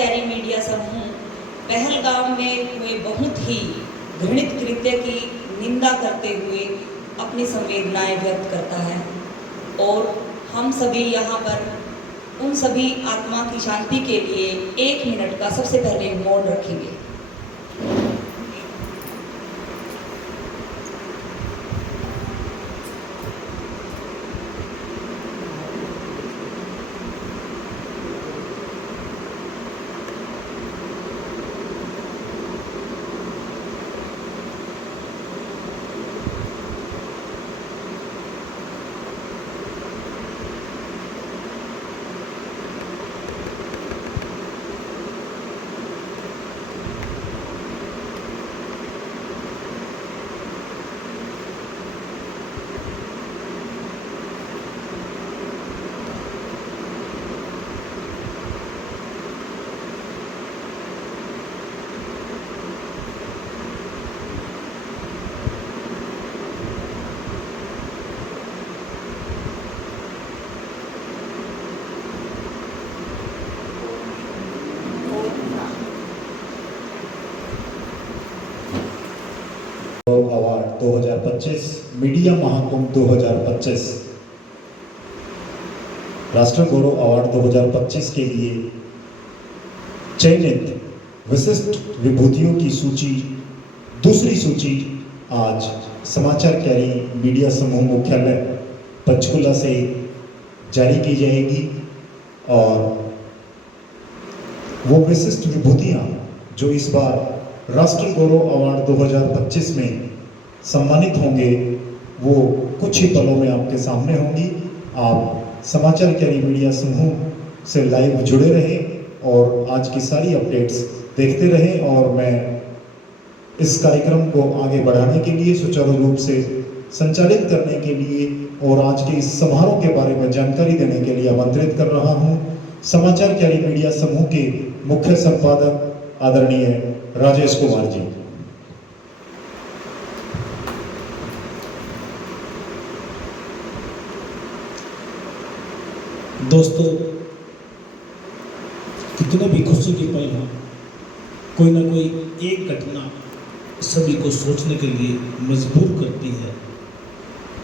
Carry media समूह पहलगाम में हुए बहुत ही घृणित कृत्य की निंदा करते हुए अपनी संवेदनाएं व्यक्त करता है और हम सभी यहाँ पर उन सभी आत्मा की शांति के लिए 1 मिनट का सबसे पहले मौन रखेंगे। अवार्ड 2025 मीडिया महाकुंभ 2025 राष्ट्र गौरव अवार्ड 2025 के लिए चयनित विशिष्ट विभूतियों की सूची, दूसरी सूची आज समाचार कैरी मीडिया समूह मुख्यालय पंचकुला से जारी की जाएगी और वो विशिष्ट विभूतियां जो इस बार राष्ट्र गौरव अवार्ड 2025 में सम्मानित होंगे वो कुछ ही पलों में आपके सामने होंगी। आप समाचार कैरी मीडिया समूह से लाइव जुड़े रहें और आज की सारी अपडेट्स देखते रहें और मैं इस कार्यक्रम को आगे बढ़ाने के लिए, सुचारू रूप से संचालित करने के लिए और आज के इस समारोह के बारे में जानकारी देने के लिए आमंत्रित कर रहा हूं समाचार कैरी मीडिया समूह के मुख्य संपादक आदरणीय राजेश कुमार जी। दोस्तों, कितने भी खुशी के पल हों, कोई ना कोई एक घटना सभी को सोचने के लिए मजबूर करती है।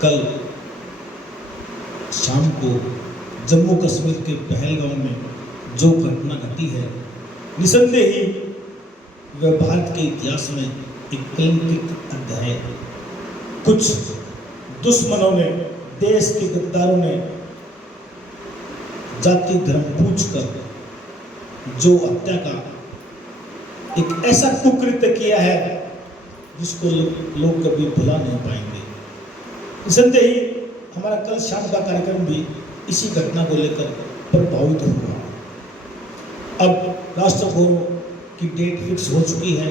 कल शाम को जम्मू कश्मीर के पहलगाम में जो घटना घटी है, निसंदेह ही वह भारत के इतिहास में एक कलंकित अध्याय है। कुछ दुश्मनों ने, देश के गद्दारों ने जाति धर्म पूछकर जो हत्या का एक ऐसा कुकृत्य किया है जिसको लोग कभी भुला नहीं पाएंगे। निसंदेह ही हमारा कल शाम का कार्यक्रम भी इसी घटना को लेकर प्रभावित हुआ। अब राष्ट्र गौरव की डेट फिक्स हो चुकी है।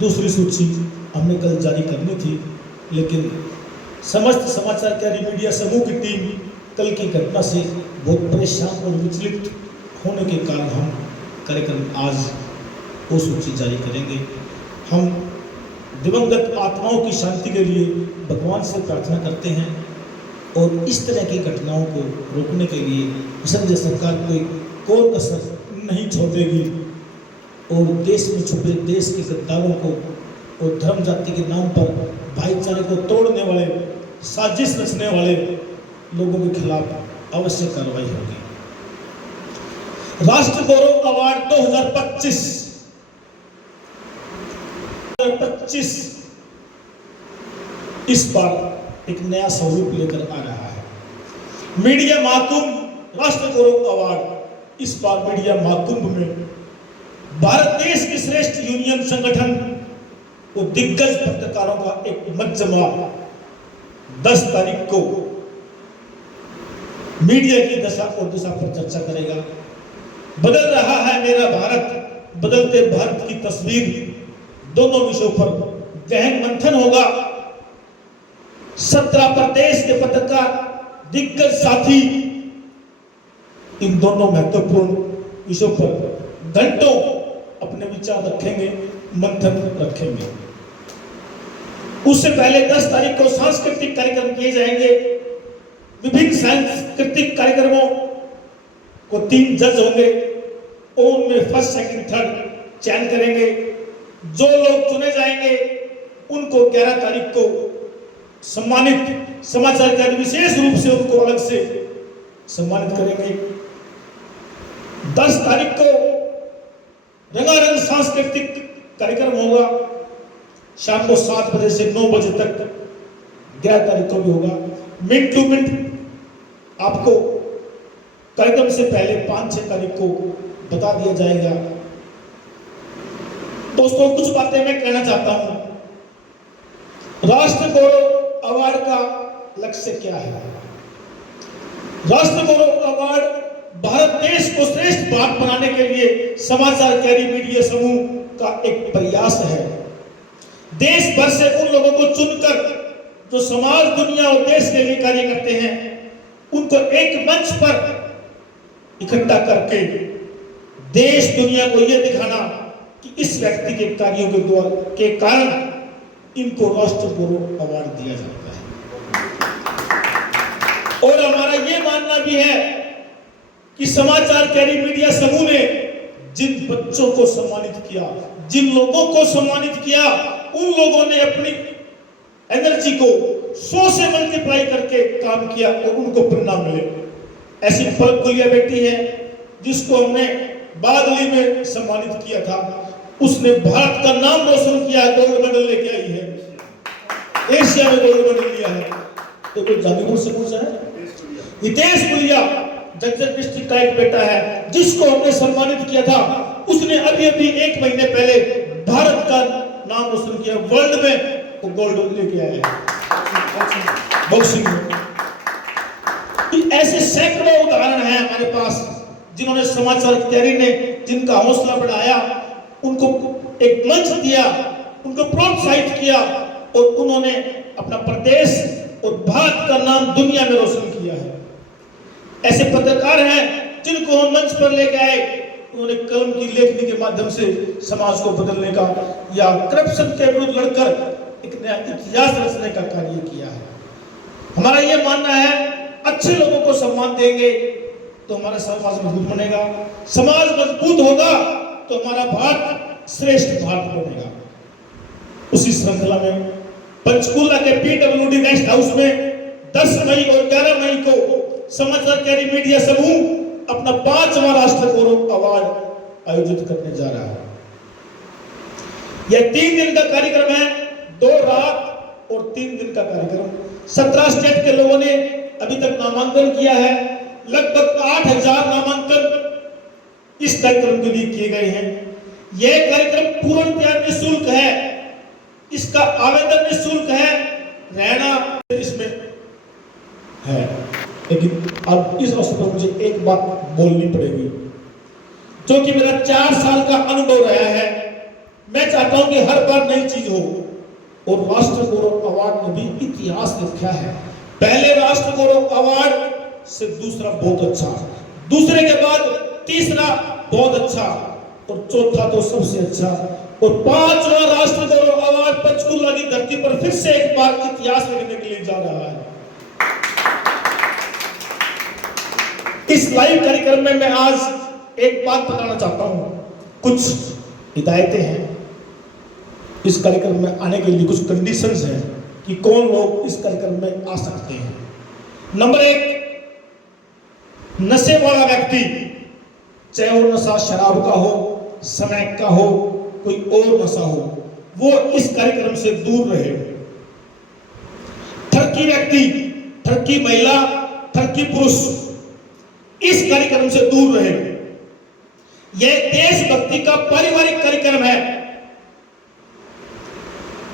दूसरी सूची हमने कल जारी करनी थी, लेकिन समस्त समाचार कैरी मीडिया समूह की टीम कल की घटना से बहुत परेशान और विचलित होने के कारण हम कार्यक्रम आज वो सूची जारी करेंगे। हम दिवंगत आत्माओं की शांति के लिए भगवान से प्रार्थना करते हैं और इस तरह की घटनाओं को रोकने के लिए निसंदेह सरकार कोई कोर कसर नहीं छोड़ेगी और देश में छुपे देश के गद्दारों को और धर्म जाति के नाम पर भाईचारे को तोड़ने वाले, साजिश रचने वाले लोगों के खिलाफ अवश्य कार्रवाई होगी। राष्ट्र गौरव अवार्ड 2025 इस बार एक नया स्वरूप लेकर आ रहा है। मीडिया महाकुंभ राष्ट्र गौरव अवार्ड इस बार मीडिया महाकुंभ में भारत देश के श्रेष्ठ यूनियन संगठन और दिग्गज पत्रकारों का एक मजमा 10 तारीख को मीडिया की दशा और दिशा पर चर्चा करेगा। बदल रहा है मेरा भारत, बदलते भारत की तस्वीर, दोनों विषयों पर गहन मंथन होगा। 17 प्रदेश के पत्रकार, दिग्गज साथी इन दोनों महत्वपूर्ण विषयों पर घंटों अपने विचार रखेंगे, मंथन रखेंगे। उससे पहले 10 तारीख को सांस्कृतिक कार्यक्रम किए जाएंगे। विभिन्न सांस्कृतिक कार्यक्रमों को 3 जज होंगे और उनमें फर्स्ट सेकंड थर्ड चयन करेंगे। जो लोग चुने जाएंगे उनको 11 तारीख को सम्मानित समाचार का विशेष रूप से उनको अलग से सम्मानित करेंगे। 10 तारीख को रंगारंग सांस्कृतिक कार्यक्रम होगा, शाम को 7 बजे से 9 बजे तक। 11 तारीख को भी होगा। मिनट टू मिनट आपको कार्यक्रम से पहले 5-6 तारीख को बता दिया जाएगा। दोस्तों, कुछ बातें मैं कहना चाहता हूं। राष्ट्र गौरव अवार्ड का लक्ष्य क्या है? राष्ट्र गौरव अवार्ड भारत देश को श्रेष्ठ भारत बनाने के लिए समाचार कैरी मीडिया समूह का एक प्रयास है। देश भर से उन लोगों को चुनकर जो समाज, दुनिया और देश के लिए कार्य करते हैं, उनको एक मंच पर इकट्ठा करके देश दुनिया को यह दिखाना कि इस व्यक्ति के कार्यों के द्वारा के कारण इनको राष्ट्र गौरव अवार्ड दिया जाता है। और हमारा यह मानना भी है कि समाचार कैरी मीडिया समूह ने जिन बच्चों को सम्मानित किया, जिन लोगों को सम्मानित किया, उन लोगों ने अपनी एनर्जी को 100 से मल्टीप्लाई करके काम किया और उनको परिणाम मिले। ऐसी पलक गुलिया बेटी है जिसको हमने बागली में सम्मानित किया था। उसने भारत का नाम रोशन किया, गोल्ड मेडल लेके आई है, एशिया में गोल्ड मेडल लिया है। तो कोई जानीपुर से पूछा है, हितेश गुलिया जगजर डिस्ट्रिक्ट का एक बेटा है जिसको हमने सम्मानित किया था। उसने अभी 1 महीने पहले भारत का नाम रोशन किया, वर्ल्ड में वो गोल्ड लेके आया है बॉक्सिंग में। ऐसे सैकड़ों उदाहरण हैं हमारे पास जिन्होंने समाचार कैरी ने जिनका हौसला बढ़ाया, उनको एक मंच दिया, उनको प्रोत्साहित किया और उन्होंने अपना प्रदेश और भारत का नाम दुनिया में रोशन किया है। ऐसे पत्रकार हैं जिनको हम मंच पर लेके आए, उन्होंने कलम की लेखनी के माध्यम से समाज को बदलने का या करप्शन के विरुद्ध लड़कर एक नया इतिहास रचने का कार्य किया है। हमारा यह मानना है, अच्छे लोगों को सम्मान देंगे तो हमारा समाज मजबूत बनेगा, समाज मजबूत होगा तो हमारा भारत श्रेष्ठ भारत बनेगा। उसी श्रृंखला में पंचकुला के PWD गेस्ट हाउस में 10 मई और 11 मई को समाचार कैरी मीडिया समूह अपना 5वां राष्ट्र गौरव अवार्ड आयोजित करने जा रहा है। यह 3 दिन का कार्यक्रम है, 2 रात और 3 दिन का कार्यक्रम। 17 स्टेट के लोगों ने अभी तक नामांकन किया है। लगभग 8000 नामांकन इस कार्यक्रम के लिए किए गए हैं। यह कार्यक्रम पूर्णतः निःशुल्क है, इसका आवेदन निःशुल्क है, रहना इसमें है। लेकिन अब इस अवसर पर मुझे एक बात बोलनी पड़ेगी, जो कि मेरा 4 साल का अनुभव रहा है। मैं चाहता हूं कि हर बार नई चीज हो, और राष्ट्र गौरव अवार्ड ने भी इतिहास लिखा है। पहले राष्ट्र गौरव अवार्ड से दूसरा बहुत अच्छा, दूसरे के बाद तीसरा बहुत अच्छा, और चौथा तो सबसे अच्छा, और 5वां राष्ट्र गौरव अवार्ड पंचकुला की धरती पर फिर से एक बार इतिहास लिखने के लिए जा रहा है। इस लाइव कार्यक्रम में मैं आज एक बात बताना चाहता हूं। कुछ हिदायतें हैं इस कार्यक्रम में आने के लिए, कुछ कंडीशंस हैं कि कौन लोग इस कार्यक्रम में आ सकते हैं। नंबर 1, नशे वाला व्यक्ति, चाहे वो नशा शराब का हो, स्मैक का हो, कोई और नशा हो, वो इस कार्यक्रम से दूर रहे। ठरकी व्यक्ति, ठरकी महिला, ठरकी पुरुष इस कार्यक्रम से दूर रहे। यह देशभक्ति का पारिवारिक कार्यक्रम है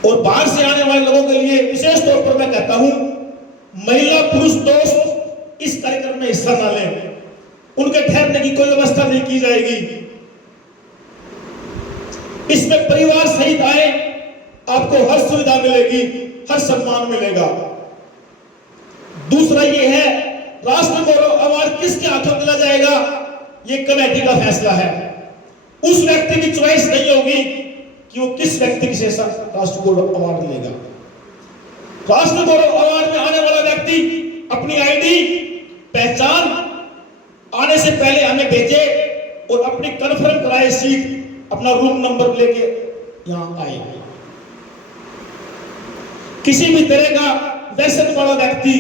और बाहर से आने वाले लोगों के लिए विशेष तौर पर मैं कहता हूं, महिला पुरुष दोस्त इस कार्यक्रम में हिस्सा न लें। उनके ठहरने की कोई व्यवस्था नहीं की जाएगी। इसमें परिवार सहित आए, आपको हर सुविधा मिलेगी, हर सम्मान मिलेगा। दूसरा ये है, राष्ट्र गौरव अवार्ड किसके हाथों दिया जाएगा, ये कमेटी का फैसला है। उस व्यक्ति की चॉइस नहीं होगी कि वो किस व्यक्ति के साथ राष्ट्र गौरव अवार्ड लेगा। राष्ट्र गौरव अवार्ड में आने वाला व्यक्ति अपनी आईडी, पहचान आने से पहले हमें भेजे और अपनी कन्फर्म कराए सीट, अपना रूम नंबर लेके यहां आए। किसी भी तरह का दहशत वाला व्यक्ति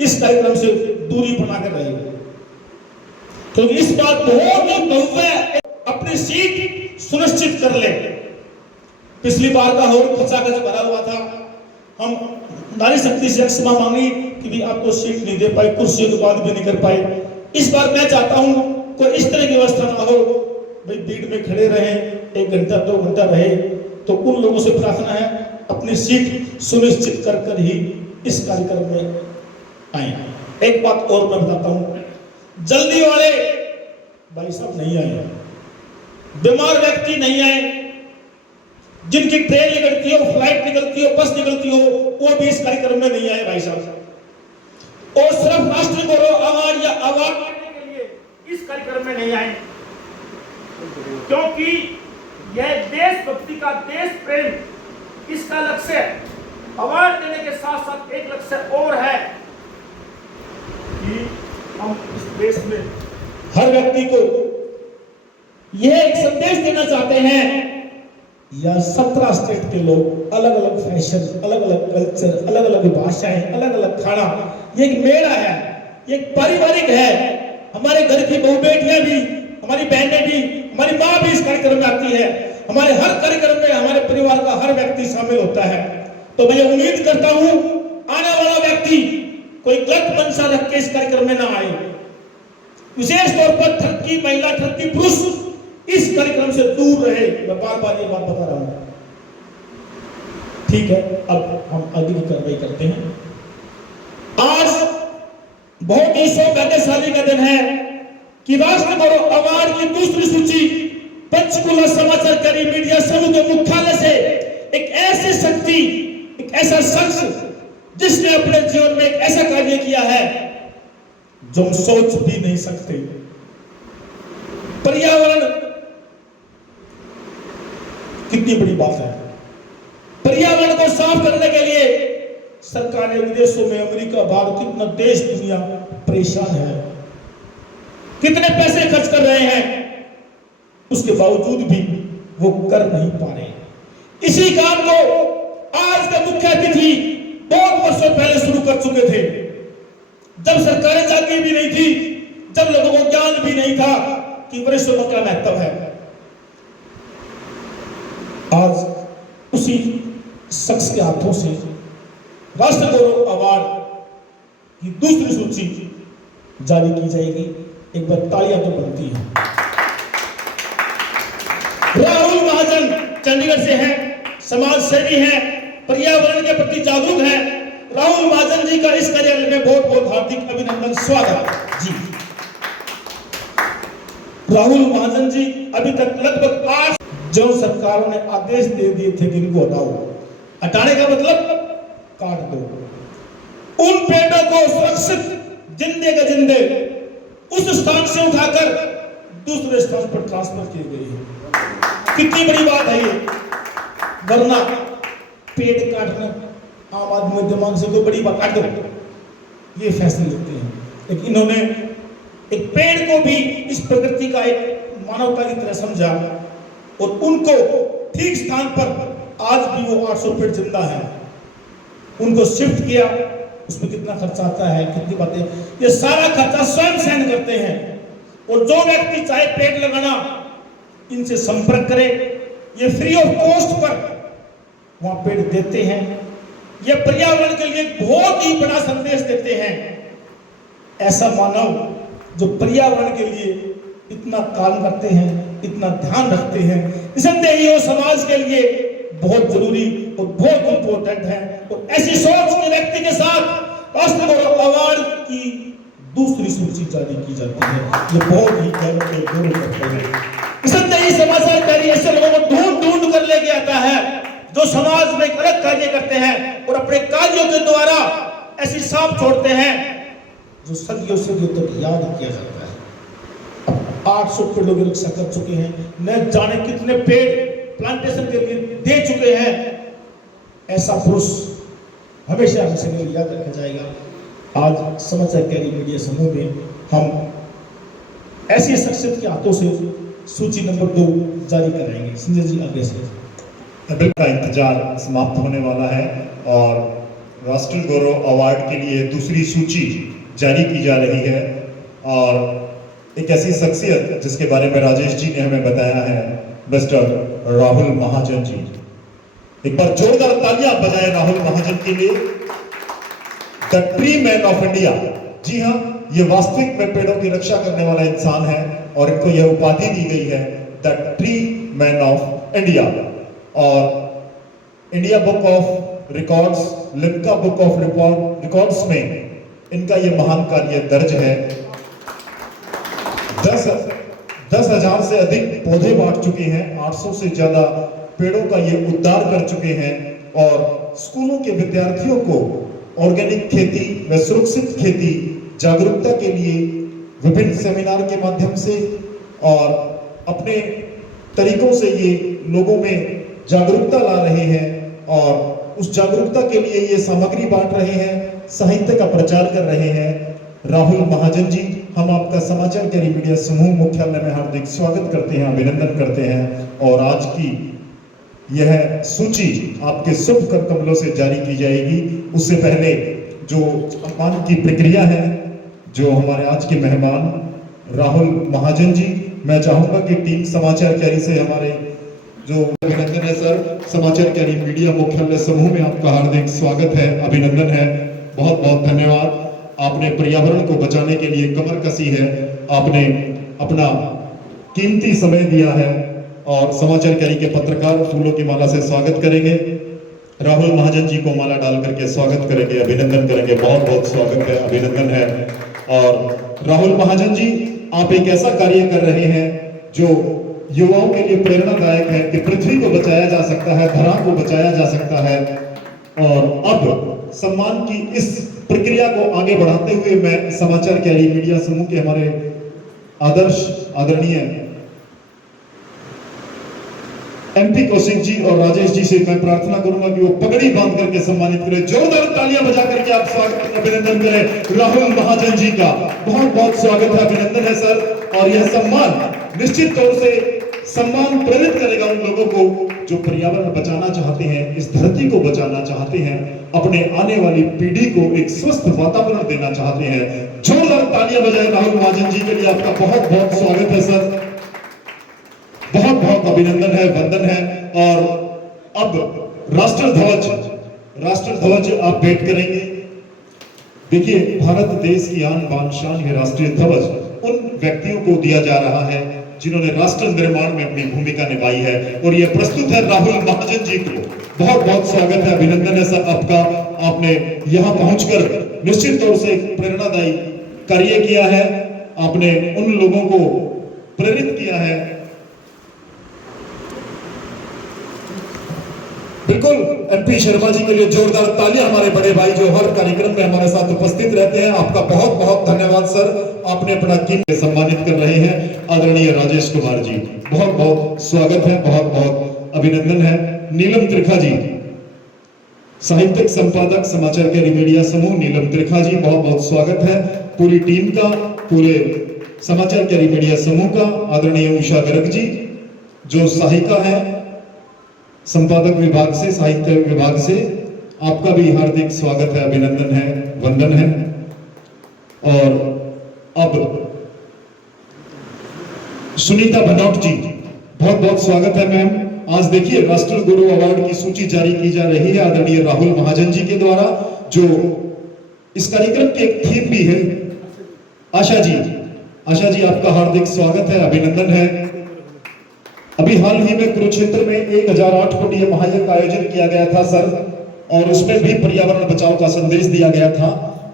इस कार्यक्रम से दूरी बनाकर रहेगा, क्योंकि इस बार बहुत ही भव्य अपनी सीट सुनिश्चित कर ले। पिछली बार का हॉल खचाखच भरा हुआ था, हम नारी शक्ति से क्षमा मांगी कि भी आपको सीट नहीं दे पाए, कुर्सियों के बाद भी नहीं कर पाए। इस बार मैं चाहता हूं कोई इस तरह की व्यवस्था ना हो, भाई भीड़ में खड़े रहे, 1 घंटा 2 घंटा रहे, तो उन लोगों से प्रार्थना है अपनी सीट सुनिश्चित कर ही इस कार्यक्रम में आए। एक बात और मैं बताता हूं, जल्दी वाले भाई साहब नहीं आए, बीमार व्यक्ति नहीं आए, जिनकी ट्रेन निकलती हो, फ्लाइट निकलती हो, बस निकलती हो, वो भी इस कार्यक्रम में नहीं आए भाई साहब। और सिर्फ राष्ट्रीय गौरव अवार्ड या अवार्ड देने के लिए इस कार्यक्रम में नहीं आए, क्योंकि यह देशभक्ति का, देश प्रेम इसका लक्ष्य है। अवार्ड देने के साथ साथ एक लक्ष्य और है कि हम इस देश में हर व्यक्ति को यह एक संदेश देना चाहते हैं, या 17 स्टेट के लोग, अलग अलग फैशन, अलग अलग कल्चर, अलग अलग भाषाएं, अलग अलग खाना, ये एक मेला है, ये एक पारिवारिक है। हमारे घर की बहू बेटियां भी, हमारी बहनें भी, हमारी माँ भी इस कार्यक्रम में आती है। हमारे हर कार्यक्रम में हमारे परिवार का हर व्यक्ति शामिल होता है। तो मैं उम्मीद करता हूं आने वाला व्यक्ति कोई गलत मंशा रख के इस कार्यक्रम में ना आए। विशेष तौर पर ठगी महिला, ठगी पुरुष इस कार्यक्रम से दूर रहे। मैं बार बार ये बात बता रहा हूं। ठीक है, अब हम आगे की कार्रवाई करते हैं। आज बहुत ही सौभाग्यशाली का दिन है कि राष्ट्रीय गौरव अवार्ड की दूसरी सूची पंचकुला समाचार करी मीडिया समूह के मुख्यालय से एक ऐसी शक्ति, एक ऐसा शख्स जिसने अपने जीवन में एक ऐसा कार्य किया है जो हम सोच भी नहीं सकते। पर्यावरण कितनी बड़ी बात है। पर्यावरण को साफ करने के लिए सरकारें विदेशों में, अमेरिका, भारत, कितना देश दुनिया परेशान है, कितने पैसे खर्च कर रहे हैं, उसके बावजूद भी वो कर नहीं पा रहे। इसी काम को आज का मुख्य अतिथि बहुत वर्षों पहले शुरू कर चुके थे, जब सरकारें जागी भी नहीं थी, जब लोगों को ज्ञान भी नहीं था कि वृक्षों का क्या महत्व है। आज उसी शख्स के हाथों से राष्ट्रीय गौरव अवार्ड की दूसरी सूची जारी की जाएगी। एक बार तालियां तो बनती हैं। राहुल महाजन चंडीगढ़ से हैं, समाज सेवी हैं, पर्यावरण के प्रति जागरूक हैं। राहुल महाजन जी का इस कार्यालय में बहुत बहुत हार्दिक अभिनंदन, स्वागत जी। राहुल महाजन जी अभी तक लगभग 8 जो सरकारों ने आदेश दे दिए थे कि इनको हटाओ, हटाने का मतलब काट दो। उन पेड़ों को सुरक्षित जिंदे का जिंदे उस स्थान से उठाकर दूसरे स्थान पर ट्रांसफर किए गए हैं। कितनी बड़ी बात है ये। वरना पेड़ काटना आम आदमी दिमाग से कोई बड़ी बात, काट दो, ये फैसले लेते हैं। लेकिन इन्होंने एक पेड़ को भी इस प्रकृति का एक मानवता की तरह समझा और उनको ठीक स्थान पर आज भी वो 800 पेड़ जिंदा है, उनको शिफ्ट किया। उसमें कितना खर्चा आता है, कितनी बातें, ये सारा खर्चा स्वयं सहन करते हैं। और जो व्यक्ति चाहे पेड़ लगाना, इनसे संपर्क करे, ये फ्री ऑफ कॉस्ट पर वहां पेड़ देते हैं। ये पर्यावरण के लिए बहुत ही बड़ा संदेश देते हैं। ऐसा मानव जो पर्यावरण के लिए इतना काम करते हैं, इतना ध्यान रखते हैं, निसंदेह ही वो समाज के लिए बहुत जरूरी और बहुत इंपॉर्टेंट है। और ऐसी सोच के व्यक्ति के साथ राष्ट्रीय गौरव अवार्ड की दूसरी सूची जारी की जाती है। ये बहुत ही गौरव करता है। निसंदेह ही समाचार कार्य ऐसे लोगों को ढूंढ ढूंढ कर लेके आता है जो समाज में एक अलग कार्य करते हैं और अपने कार्यों के द्वारा ऐसी छाप छोड़ते हैं जो सदियों तक याद किया जाता है। अब 800 पेड़ों की रक्षा कर चुके हैं, न जाने कितने पेड़ प्लांटेशन के लिए दे चुके हैं। ऐसा पुरुष हमेशा हमसे याद रखा जाएगा। आज समाचार कैरी मीडिया समूह में हम ऐसी शख्सियत के हाथों से सूची नंबर 2 जारी कराएंगे। संजय जी आगे से। बिल का इंतजार समाप्त होने वाला है और राष्ट्रीय गौरव अवार्ड के लिए दूसरी सूची जारी की जा रही है और एक ऐसी शख्सियत जिसके बारे में राजेश जी ने हमें बताया है, मिस्टर राहुल महाजन जी। एक बार जोरदार तालियां बजाएं राहुल महाजन के लिए। The tree man of India. जी हाँ, ये वास्तविक में पेड़ों की रक्षा करने वाला इंसान है और इनको यह उपाधि दी गई है the tree man of India. और India book of records, Limca book of records में इनका ये महान कार्य दर्ज है। 10,000 से अधिक पौधे बांट चुके हैं, 800 से ज्यादा पेड़ों का ये उद्धार कर चुके हैं और स्कूलों के विद्यार्थियों को ऑर्गेनिक खेती व सुरक्षित खेती जागरूकता के लिए विभिन्न सेमिनार के माध्यम से और अपने तरीकों से ये लोगों में जागरूकता ला रहे हैं और उस जागरूकता के लिए ये सामग्री बांट रहे हैं, साहित्य का प्रचार कर रहे हैं। राहुल महाजन जी, हम आपका समाचार कैरी मीडिया समूह मुख्यालय में हार्दिक स्वागत करते हैं, अभिनंदन करते हैं और आज की यह सूची आपके शुभ कर कमलों से जारी की जाएगी। उससे पहले जो सम्मान की प्रक्रिया है, जो हमारे आज के मेहमान राहुल महाजन जी, मैं चाहूंगा कि टीम समाचार कैरी से हमारे जो अभिनंदन है सर, समाचार कैरी मीडिया मुख्यालय समूह में आपका हार्दिक स्वागत है, अभिनंदन है, बहुत बहुत धन्यवाद। आपने पर्यावरण को बचाने के लिए कमर कसी है, आपने अपना कीमती समय दिया है और समाचार कैरी के पत्रकार फूलों की माला से स्वागत करेंगे। राहुल महाजन जी को माला डाल करके स्वागत करेंगे, अभिनंदन करेंगे, बहुत बहुत स्वागत है, अभिनंदन है। और राहुल महाजन जी, आप एक ऐसा कार्य कर रहे हैं जो युवाओं के लिए प्रेरणादायक है कि पृथ्वी को बचाया जा सकता है, धरा को बचाया जा सकता है। और अब सम्मान की इस प्रक्रिया को आगे बढ़ाते हुए मैं समाचार कैरी मीडिया समूह के हमारे आदरणीय MP कौशिक जी और राजेश जी से मैं प्रार्थना करूंगा कि वो पगड़ी बांध करके सम्मानित करें। जोरदार तालियां बजा करके आप स्वागत अभिनंदन करें राहुल महाजन जी का। बहुत बहुत स्वागत है, अभिनंदन है सर। और यह सम्मान निश्चित तौर से सम्मान प्रेरित करेगा उन लोगों को जो पर्यावरण बचाना चाहते हैं, इस धरती को बचाना चाहते हैं, अपने आने वाली पीढ़ी को एक स्वस्थ वातावरण देना चाहते हैं। जोरदार तालियां बजाएं राहुल महाजन जी के लिए। आपका बहुत बहुत स्वागत है सर, बहुत बहुत अभिनंदन है, वंदन है। और अब राष्ट्र ध्वज आप भेंट करेंगे। देखिए, भारत देश की आन बान शान है राष्ट्रीय ध्वज उन व्यक्तियों को दिया जा रहा है जिन्होंने राष्ट्र निर्माण में अपनी भूमिका निभाई है और यह प्रस्तुत है राहुल महाजन जी को। बहुत बहुत स्वागत है, अभिनंदन है सर आपका। आपने यहां पहुंचकर निश्चित तौर से प्रेरणादायी कार्य किया है, आपने उन लोगों को प्रेरित किया है। बिल्कुल, MP शर्मा जी के लिए जोरदार तालियां, हमारे बड़े भाई जो हर कार्यक्रम में हमारे साथ उपस्थित रहते हैं। आपका बहुत बहुत धन्यवाद सर, आपने अपना कीमती सम्मानित कर रहे हैं आदरणीय राजेश कुमार जी। बहुत बहुत स्वागत है, बहुत बहुत अभिनंदन है। नीलम त्रिखा जी, साहित्यिक संपादक समाचार कैरी मीडिया समूह, नीलम त्रिखा जी, बहुत बहुत स्वागत है। पूरी टीम का, पूरे समाचार कैरी मीडिया समूह का। आदरणीय उषा गर्ग जी जो सहायिका है संपादक विभाग से, साहित्य विभाग से, आपका भी हार्दिक स्वागत है, अभिनंदन है, वंदन है। और अब सुनीता भनौट जी, बहुत बहुत स्वागत है मैम। आज देखिए, राष्ट्रीय गौरव अवार्ड की सूची जारी की जा रही है आदरणीय राहुल महाजन जी के द्वारा, जो इस कार्यक्रम की एक थीम भी है। आशा जी आपका हार्दिक स्वागत है, अभिनंदन है। अभी हाल ही में कुरुक्षेत्र में 1008 फुटीय महायज्ञ का आयोजन किया गया था सर, और उसमें भी पर्यावरण बचाव का संदेश दिया गया था।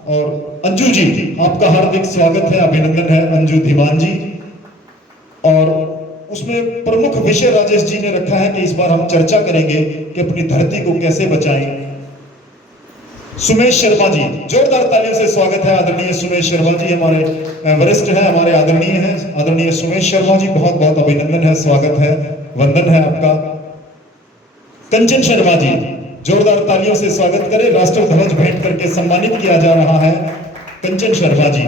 और अंजू जी, आपका हार्दिक स्वागत है, अभिनंदन है अंजू धीमान जी। और उसमें प्रमुख विषय राजेश जी ने रखा है कि इस बार हम चर्चा करेंगे कि अपनी धरती को कैसे बचाएं। सुमेश शर्मा जी, जोरदार तालियों से स्वागत है आदरणीय सुमेश शर्मा जी, हमारे वरिष्ठ हैं, हमारे आदरणीय हैं, आदरणीय सुमेश शर्मा जी, बहुत बहुत अभिनंदन है, स्वागत है, वंदन है आपका। कंचन शर्मा जी, जोरदार तालियों से स्वागत करें, राष्ट्र ध्वज भेंट करके सम्मानित किया जा रहा है कंचन शर्मा जी।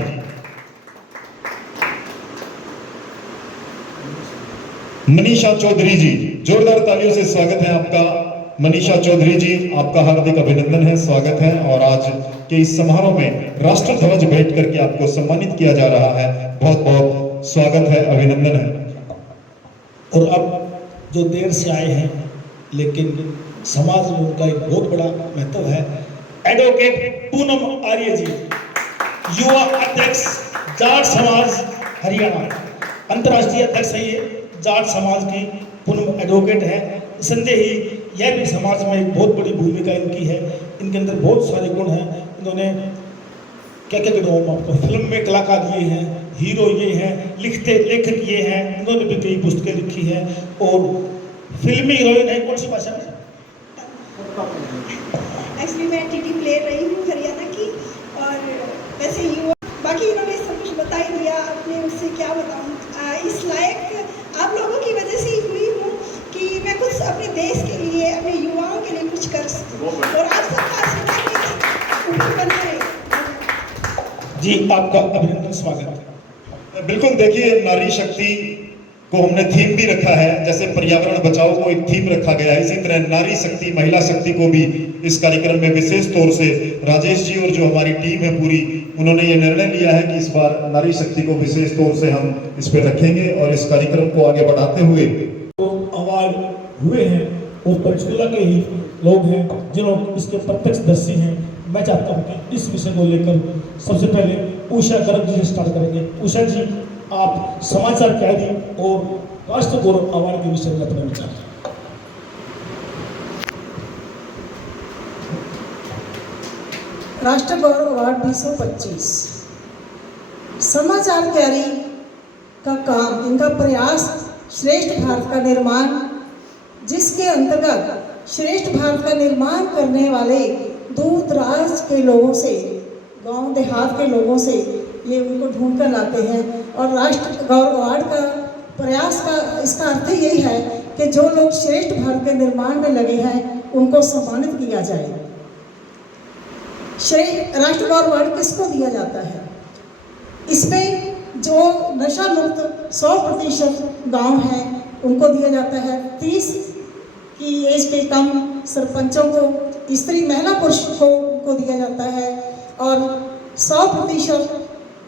मनीषा चौधरी जी, जोरदार तालियों से स्वागत है आपका। मनीषा चौधरी जी, आपका हार्दिक अभिनंदन है, स्वागत है। और आज के इस समारोह में राष्ट्र ध्वज भेंट करके आपको सम्मानित किया जा रहा है। बहुत बहुत स्वागत है, अभिनंदन है। और अब जो देर से आए हैं लेकिन समाज में उनका एक बहुत बड़ा महत्व है, एडवोकेट पूनम आर्य जी, युवा अध्यक्ष जाट समाज हरियाणा, अंतर्राष्ट्रीय अध्यक्ष है ये जाट समाज की। पूनम एडवोकेट है, संदेह ही यह भी समाज में एक बहुत बड़ी भूमिका इनकी है। इनके अंदर बहुत सारे गुण हैं। इन्होंने क्या क्या गिनाऊँ आपको, फिल्म में कलाकार ये हैं, हीरो ये हैं, लिखते लेखक ये हैं, इन्होंने भी कई पुस्तकें लिखी हैं और फिल्मी हीरोइन है। कौन सी भाषा में? एक्चुअली मैं टीटी प्लेयर रही हूँ हरियाणा की, और वैसे ही बाकी इन्होंने सब कुछ बता ही दिया। अपने उससे क्या बताऊँ, इस लायक आप लोगों की वजह से ही हुई हूँ कि मैं कुछ अपने देश के लिए, अपने युवाओं के लिए कुछ कर सकूँ, और आप सब खास करके ऊपर बना रहे। जी, आपका अभिनंदन, स्वागत है। बिल्कुल, देखिए नारी शक्ति को हमने थीम भी रखा है, जैसे पर्यावरण बचाओ को एक थीम रखा गया है, इसी तरह नारी शक्ति, महिला शक्ति को भी इस कार्यक्रम में विशेष तौर से राजेश जी और जो हमारी टीम है पूरी, उन्होंने ये निर्णय लिया है कि इस बार नारी शक्ति को विशेष तौर से हम इस पे रखेंगे और इस कार्यक्रम को आगे बढ़ाते हुए तो अवार्ड हुए हैं और पंचकूला के ही लोग हैं जिन्होंने इसके प्रत्यक्षदर्शी हैं। मैं चाहता हूँ कि इस विषय को लेकर सबसे पहले उषा गर्ग जी से स्टार्ट करेंगे। उषा जी, आप समाचार कैदी और राष्ट्र गौरव अवार्ड के विषय में अपने विचार। राष्ट्र गौरव अवार्ड 2025 समाचार कैरी का काम, इनका प्रयास श्रेष्ठ भारत का निर्माण, जिसके अंतर्गत श्रेष्ठ भारत का निर्माण करने वाले दूर दराज के लोगों से, गांव देहात के लोगों से ये उनको ढूंढ कर लाते हैं। और राष्ट्र गौरव अवार्ड का प्रयास का इसका अर्थ यही है कि जो लोग श्रेष्ठ भारत के निर्माण में लगे हैं उनको सम्मानित किया जाए। राष्ट्र गौरव अवार्ड किसको दिया जाता है? इसमें जो नशा मुक्त 100% गांव हैं उनको दिया जाता है। 30 की एज पे कम सरपंचों को, स्त्री महिला पुरुष को दिया जाता है, और 100%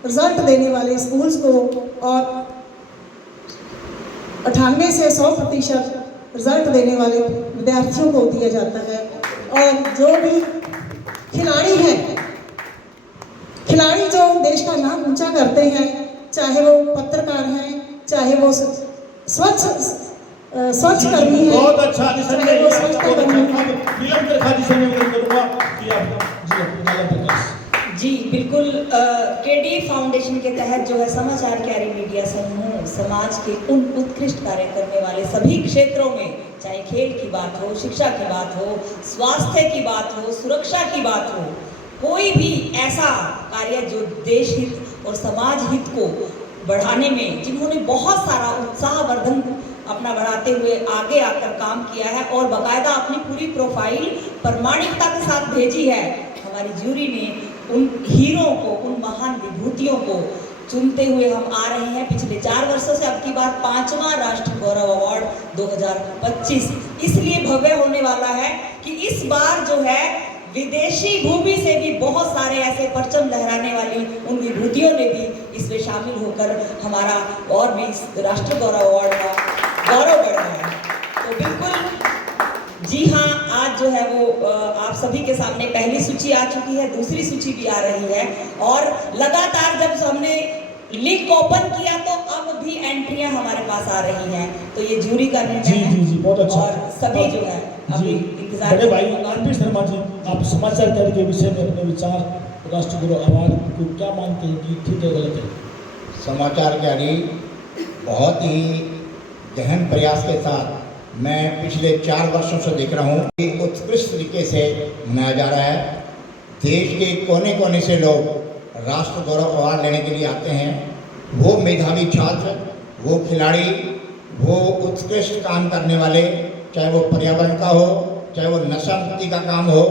रिजल्ट देने वाले स्कूल्स को, और 98 से 100% रिजल्ट देने वाले विद्यार्थियों को दिया जाता है। और जो भी खिलाड़ी हैं, खिलाड़ी जो देश का नाम ऊंचा करते हैं, चाहे वो पत्रकार हैं, चाहे वो स्वच्छ कर्मी हैं, बहुत अच्छा चाहे वो स्वच्छता कर्मी हैं। जी बिल्कुल, केडी फाउंडेशन के तहत जो है समाचार कैरी मीडिया समूह समाज के उन उत्कृष्ट कार्य करने वाले सभी क्षेत्रों में, चाहे खेल की बात हो, शिक्षा की बात हो, स्वास्थ्य की बात हो, सुरक्षा की बात हो, कोई भी ऐसा कार्य जो देश हित और समाज हित को बढ़ाने में जिन्होंने बहुत सारा उत्साहवर्धन अपना बढ़ाते हुए आगे आकर काम किया है और बाकायदा अपनी पूरी प्रोफाइल प्रमाणिकता के साथ भेजी है। हमारी ज्यूरी ने उन हीरो को, उन महान विभूतियों को चुनते हुए हम आ रहे हैं पिछले 4 वर्षों से। अब की बार 5वां राष्ट्र गौरव अवार्ड 2025 इसलिए भव्य होने वाला है कि इस बार जो है विदेशी भूमि से भी बहुत सारे ऐसे परचम लहराने वाली उन विभूतियों ने भी इसमें शामिल होकर हमारा और भी इस राष्ट्र गौरव अवार्ड का गौरव बढ़ाया है। तो बिल्कुल जी हाँ, आज जो है वो आप सभी के सामने पहली सूची आ चुकी है, दूसरी सूची भी आ रही है, और लगातार जब हमने लिंक ओपन किया तो अब भी एंट्रियां हमारे पास आ रही हैं। तो ये ज्यूरी का निर्णय है। जी बहुत अच्छा। और सभी जो है अभी इंतजार बड़े भाई आरपी शर्मा जी, आप समाचार कैरी के विषय में अपने विचार, राष्ट्र गौरव अवार्ड को क्या मानते हैं कि ठीक है गलत है? समाचार कैरी बहुत ही गहन प्रयास के साथ मैं पिछले 4 वर्षों से देख रहा हूँ कि उत्कृष्ट तरीके से मनाया जा रहा है। देश के कोने कोने से लोग राष्ट्र गौरव अवार्ड लेने के लिए आते हैं। वो मेधावी छात्र, वो खिलाड़ी, वो उत्कृष्ट काम करने वाले, चाहे वो पर्यावरण का हो, चाहे वो नशा मुक्ति का काम हो,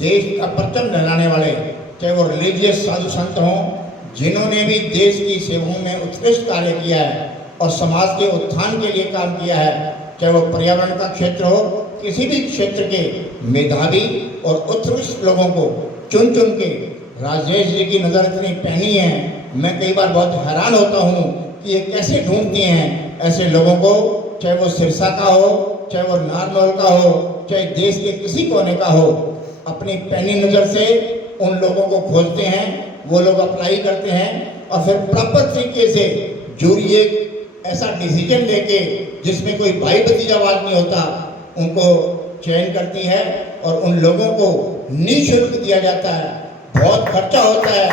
देश का परचम लहराने वाले, चाहे वो रिलीजियस साधु संत हों, जिन्होंने भी देश की सेवाओं में उत्कृष्ट कार्य किया है, और समाज के उत्थान के लिए काम किया है। चाहे वो पर्यावरण का क्षेत्र हो, किसी भी क्षेत्र के मेधावी और उत्कृष्ट लोगों को चुन चुन के राजेश जी की नज़र इतनी पैनी है, मैं कई बार बहुत हैरान होता हूँ कि ये कैसे ढूंढती हैं ऐसे लोगों को, चाहे वो सिरसा का हो, चाहे वो नारनौल का हो, चाहे देश के किसी कोने का हो, अपनी पैनी नज़र से उन लोगों को खोजते हैं, वो लोग अप्लाई करते हैं और फिर प्रॉपर तरीके से जूरी एक ऐसा डिसीजन लेके जिसमें कोई भाई भतीजावाद नहीं होता, उनको चयन करती है और उन लोगों को निःशुल्क दिया जाता है। बहुत खर्चा होता है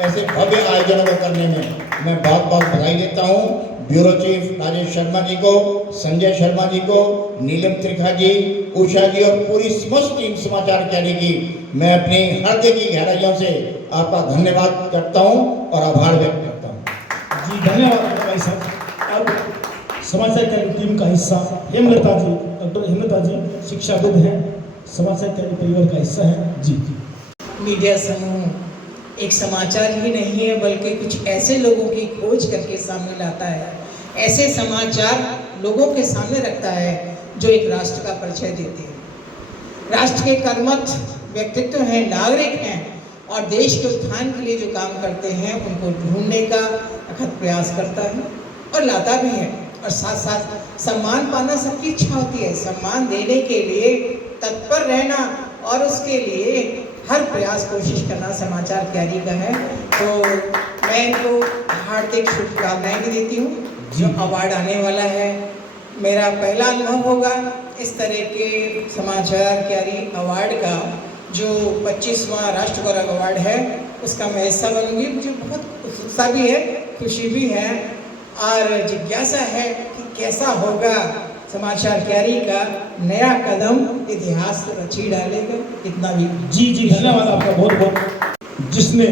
ऐसे भव्य आयोजनों को करने में। मैं बहुत बहुत बधाई देता हूँ ब्यूरो चीफ राजेश शर्मा जी को, संजय शर्मा जी को, नीलम त्रिखा जी, उषा जी और पूरी समस्त टीम समाचार कैरी की मैं अपनी हृदय की गहराइयों से आपका धन्यवाद करता हूँ और आभार व्यक्त करता हूँ। जी धन्यवाद भाई साहब। अब समाचार कैरी टीम का हिस्सा हेमलता जी, डॉक्टर हेमलता जी शिक्षाविद हैं, समाचार कैरी परिवार का हिस्सा है। जी मीडिया समूह एक समाचार ही नहीं है बल्कि कुछ ऐसे लोगों की खोज करके सामने लाता है, ऐसे समाचार लोगों के सामने रखता है जो एक राष्ट्र का परिचय देते हैं। राष्ट्र के कर्मठ व्यक्तित्व हैं, नागरिक हैं और देश के उत्थान के लिए जो काम करते हैं उनको ढूंढने का अथक प्रयास करता है और लाता भी है। और साथ साथ सम्मान पाना सबकी इच्छा होती है, सम्मान देने के लिए तत्पर रहना और उसके लिए हर प्रयास कोशिश करना समाचार कैरी का है। तो मैं इनको हार्दिक शुभकामनाएं भी देती हूँ। जो अवार्ड आने वाला है, मेरा पहला अनुभव होगा इस तरह के समाचार कैरी अवार्ड का, जो 25वां राष्ट्र गौरव अवार्ड है उसका मैं हिस्सा बनूंगी। मुझे बहुत उत्साह भी है, खुशी भी है और जिज्ञासा है कि कैसा होगा समाचार कैरी का नया कदम, इतिहास रची डालेगा। इतना भी जी धन्यवाद आपका बहुत बहुत। जिसने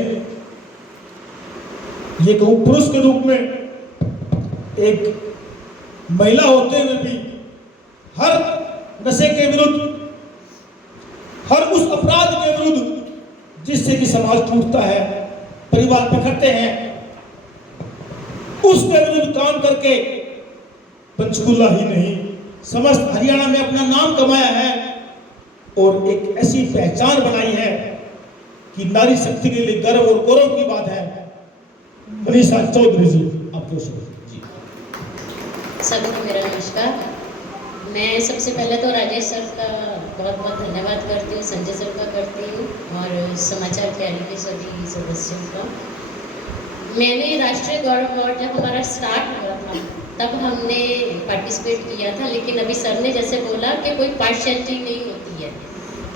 ये कहूँ पुरुष के रूप में एक महिला होते हुए भी हर नशे के विरुद्ध, हर उस अपराध के विरुद्ध जिससे कि समाज टूटता है, परिवार बिखरते हैं, उसके विरुद्ध काम करके पंचकूला ही नहीं समस्त हरियाणा में अपना नाम कमाया है और एक ऐसी पहचान बनाई है कि नारी शक्ति के लिए गर्व और गौरव की बात है। मनीषा चौधरी जी, आपको जी। सभी को मेरा नमस्कार। मैं सबसे पहले तो राजेश सर का बहुत बहुत धन्यवाद करती हूँ, संजय सर का करती हूँ और समाचार कैरी के सभी सदस्यों का। मैंने राष्ट्रीय गौरव अवार्ड जब हमारा स्टार्ट हुआ था तब हमने पार्टिसिपेट किया था, लेकिन अभी सर ने जैसे बोला कि कोई पार्शियलिटी नहीं होती है,